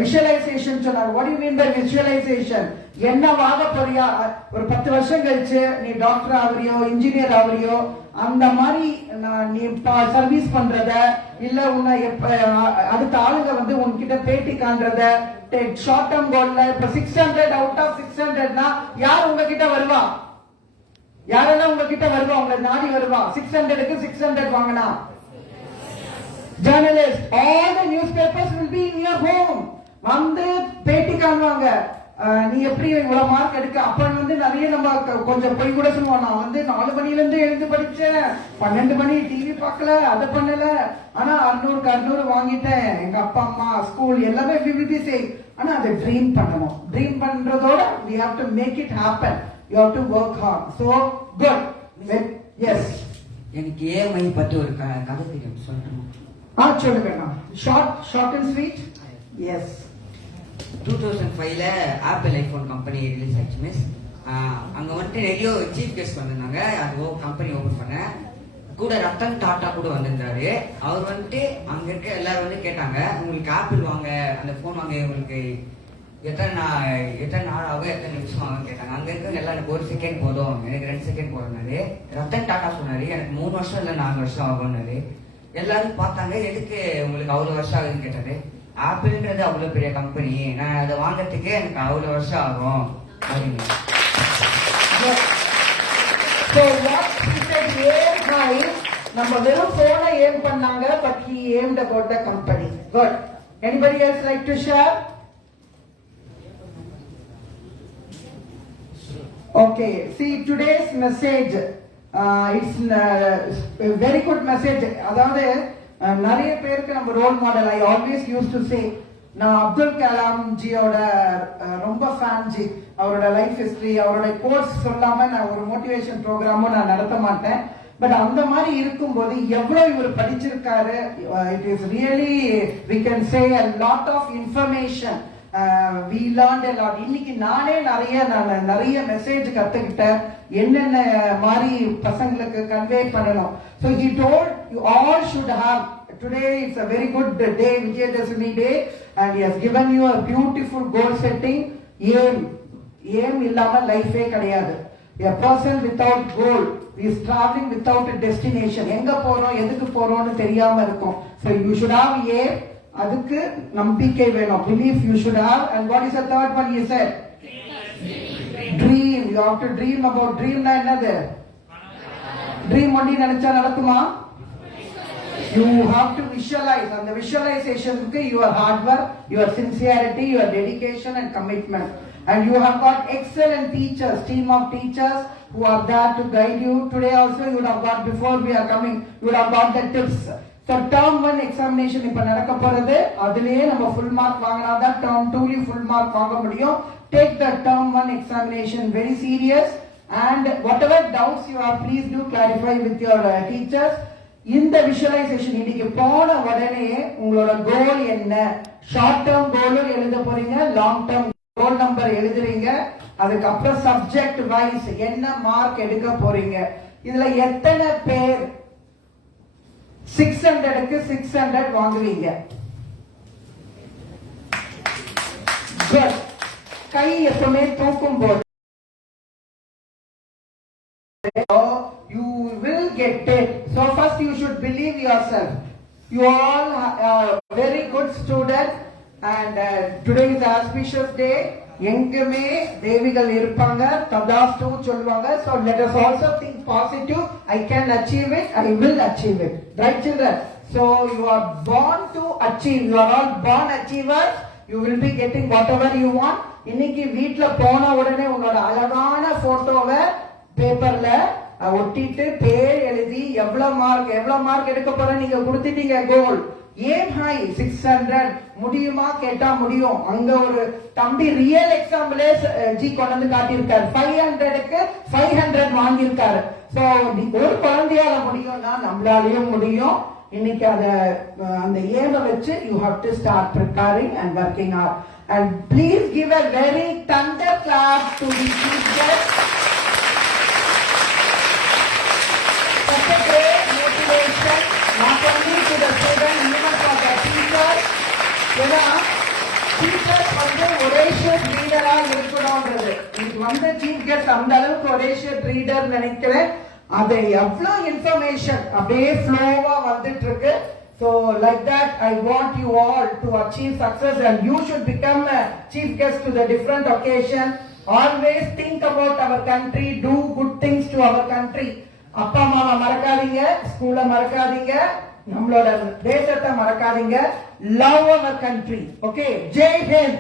விஷுவலைசேஷன் சொன்னார். What you mean by visualization? என்னவாக போறியா, ஒரு 10 வருஷம் கழிச்சு நீ டாக்டர் ஆவறியோ இன்ஜினியர் ஆவறியோ, அந்த மாதிரி நீ சர்வீஸ் பண்றத இல்ல உன்னை அடுத்த ஆளுங்க வந்து உன்கிட்ட பேட்டி காண்றத. ஷார்ட் டேர்ம் கோல்ல இப்ப 600 அவுட் ஆஃப் 600னா யார் உங்ககிட்ட வருவா? யாரெல்லாம் உங்ககிட்ட வருவா? உங்களை நாடி வருவா? 600க்கு 600 வாங்கினா journalist, all the newspapers will be in your home. வந்து பேட்டி காணுவாங்க, நீ எப்படி இவ்வளவு மார்க் எடுக்க. அப்ப வந்து நிறைய நம்ம கொஞ்சம் போய் கூட சொல்லுவோம், நான் வந்து 4 மணில இருந்து எழுந்து படிச்சேன், 12 மணி டிவி பார்க்கல, அதை பண்ணல, ஆனா 600க்கு 600 வாங்கிட்டேன், எங்க அப்பா அம்மா ஸ்கூல் எல்லாமே விபிபிசி. ஆனா அதை ட்ரீம் பண்ணணும். ட்ரீம் பண்றதோட we have to make it happen. You have to work hard. So good. Yes. எனக்கு ஏஎம்ஐ பத்தி ஒரு கதை தெரியும், சொல்லணுமா? சொல்லுங்க. Short and sweet. எஸ். 2005ல ஆப்பிள் ஐபோன் கம்பெனி ரிலீஸ் ஆச்சு மிஸ். அங்க வந்துட்டு நிறைய சீஃப் கெஸ்ட் வந்திருந்தாங்க. அது கம்பெனி ஓபன் பண்ண கூட ரத்தன் டாட்டா கூட வந்திருந்தாரு. அவர் வந்துட்டு அங்க இருக்க எல்லாரும் வந்து கேட்டாங்க, உங்களுக்கு ஆப்பிள் வாங்க, அந்த போன் வாங்க, உங்களுக்கு எத்தனை நாள் ஆகும், எத்தனை நிமிஷம் ஆகும் கேட்டாங்க. அங்க இருக்க எல்லாம் எனக்கு 1 செகண்ட் போதும், எனக்கு 2 செகண்ட் போதும்னாரு. ரத்தன் டாட்டா சொன்னாரு, எனக்கு 3 வருஷம் இல்ல 4 வருஷம் ஆகும்னாரு. எல்லாரும் பார்த்தாங்க, எதுக்கு உங்களுக்கு அவ்வளவு வருஷம் ஆகுதுன்னு கேட்டாரு. ஆப்பிள்ன்றது அவ்வளவு பெரிய கம்பெனி, நான் அதை வாங்கறதுக்கே எனக்கு அவ்வளவு வருஷம் ஆகும் அப்படின்னு. So what he said, aim high. நம்ம வெறும் போனை ஏம் பண்ணாங்க, but he aimed about the company. Good. Anybody else like to share? Okay. See today's message. It's a very good message. அதாவது நிறைய பேருக்கு நம்ம role model. I always used to say, நான் அப்துல் கலாம் ஜியோட ரொம்ப ஃபேன் ஜி. அவரோட லைஃப் ஹிஸ்டரி, அவரோட course சொல்லாம நான் ஒரு மோட்டிவேஷன் ப்ரோக்ராமும் நான் நடத்த மாட்டேன். பட் அந்த மாதிரி இருக்கும்போது எவ்வளவு இவர் படிச்சிருக்காரு. It is really we can say a lot of information. We learned a lot. இன்னைக்கு நானே நிறைய மெசேஜ் கத்துக்கிட்டேன், என்னென்ன மாதிரி பசங்களுக்கு கன்வே பண்ணணும். So he told you all should have. Today it's a very good day, Vijayadashami day, and he has given you a beautiful goal setting. Aim illama life e kadiyadu. A person without goal is traveling without a destination. Enga porom edukku poronu theriyama irukum. So you should have aim. Adukku nambikkai venum, belief you should have. And what is the third one he said? Dream. You have to dream about. Dream na ennadhu? Dream only nenicha nadakuma? You have to visualize, and the visualization is your hard work, your sincerity, your dedication and commitment. And you have got excellent teachers, team of teachers who are there to guide you. Today also you would have got, before we are coming, you would have got the tips. So term 1 examination இப்ப நடக்க போறது, அதிலேயே நம்ம full mark வாங்கினாதான் term 2 full mark வாங்க முடியும். Take the term 1 examination very serious, and whatever doubts you have, please do clarify with your teachers. இந்த visualisation இன்னைக்கு போன உடனே உங்களோட கோல் என்ன, ஷார்ட் டேர்ம் கோலும் எழுத போறீங்க, லாங் டேர்ம் கோல் நம்பர் எழுதுறீங்க, அதுக்கப்புறம் சப்ஜெக்ட் வைஸ் என்ன மார்க் எடுக்க போறீங்க. இதுல எத்தனை பேர் 600க்கு 600 வாங்குவீங்க? குட். கை எப்பவுமே தூக்கும் போது you will get it. So first you should believe yourself. You all are very good students, and today is auspicious day. எங்குமே தேவிகள் இருப்பாங்க, ததாஸ்து சொல்லுவாங்க. So let us also think positive. I can achieve it, I will achieve it. Right children? So you are born to achieve. You are all born achievers. You will be getting whatever you want. இன்னைக்கு வீட்ல போன உடனே உங்களோட அழகான போட்டோவை பேப்பர்ல ஒட்டிட்டு பேர் எழுதி எவ்வளவு மார்க் எடுக்க போற நீங்க கொடுத்துட்டீங்க கோல். ஏம் ஹை 600 முடியுமா கேட்டா முடியும். அங்க ஒரு தம்பி ரியல் எக்ஸாம்பிளே ஜி கொண்டு காட்டியிருக்காரு. 500க்கு 500 வாங்கியிருக்காரு. சோ ஒரு குழந்தையால முடியும்னா நம்மளாலையும் முடியும். இன்னைக்கு அந்த ஏமை வச்சு you have to start preparing and working hard. And please give a very thunder clap to the teachers. Such a great motivation, not only to the students, even for the teachers. ஏன்னா teachers voracious ரீடரா இருக்கணும்ன்றது. இன்னைக்கு வந்த chief guest அந்த அளவுக்கு voracious reader நினைக்கிறேன். அது எவ்வளவு information அப்படியே ஃப்ளோவா வந்துட்டு இருக்கு. So like that I want you all to achieve success, and you should become a chief guest to the different occasion. Always think about our country, do good things to our country. அப்பா அம்மாவை மறக்காதீங்க, ஸ்கூலை மறக்காதீங்க, நம்மளோட தேசத்தை மறக்காதீங்க. Love our country. Okay, Jai Hind.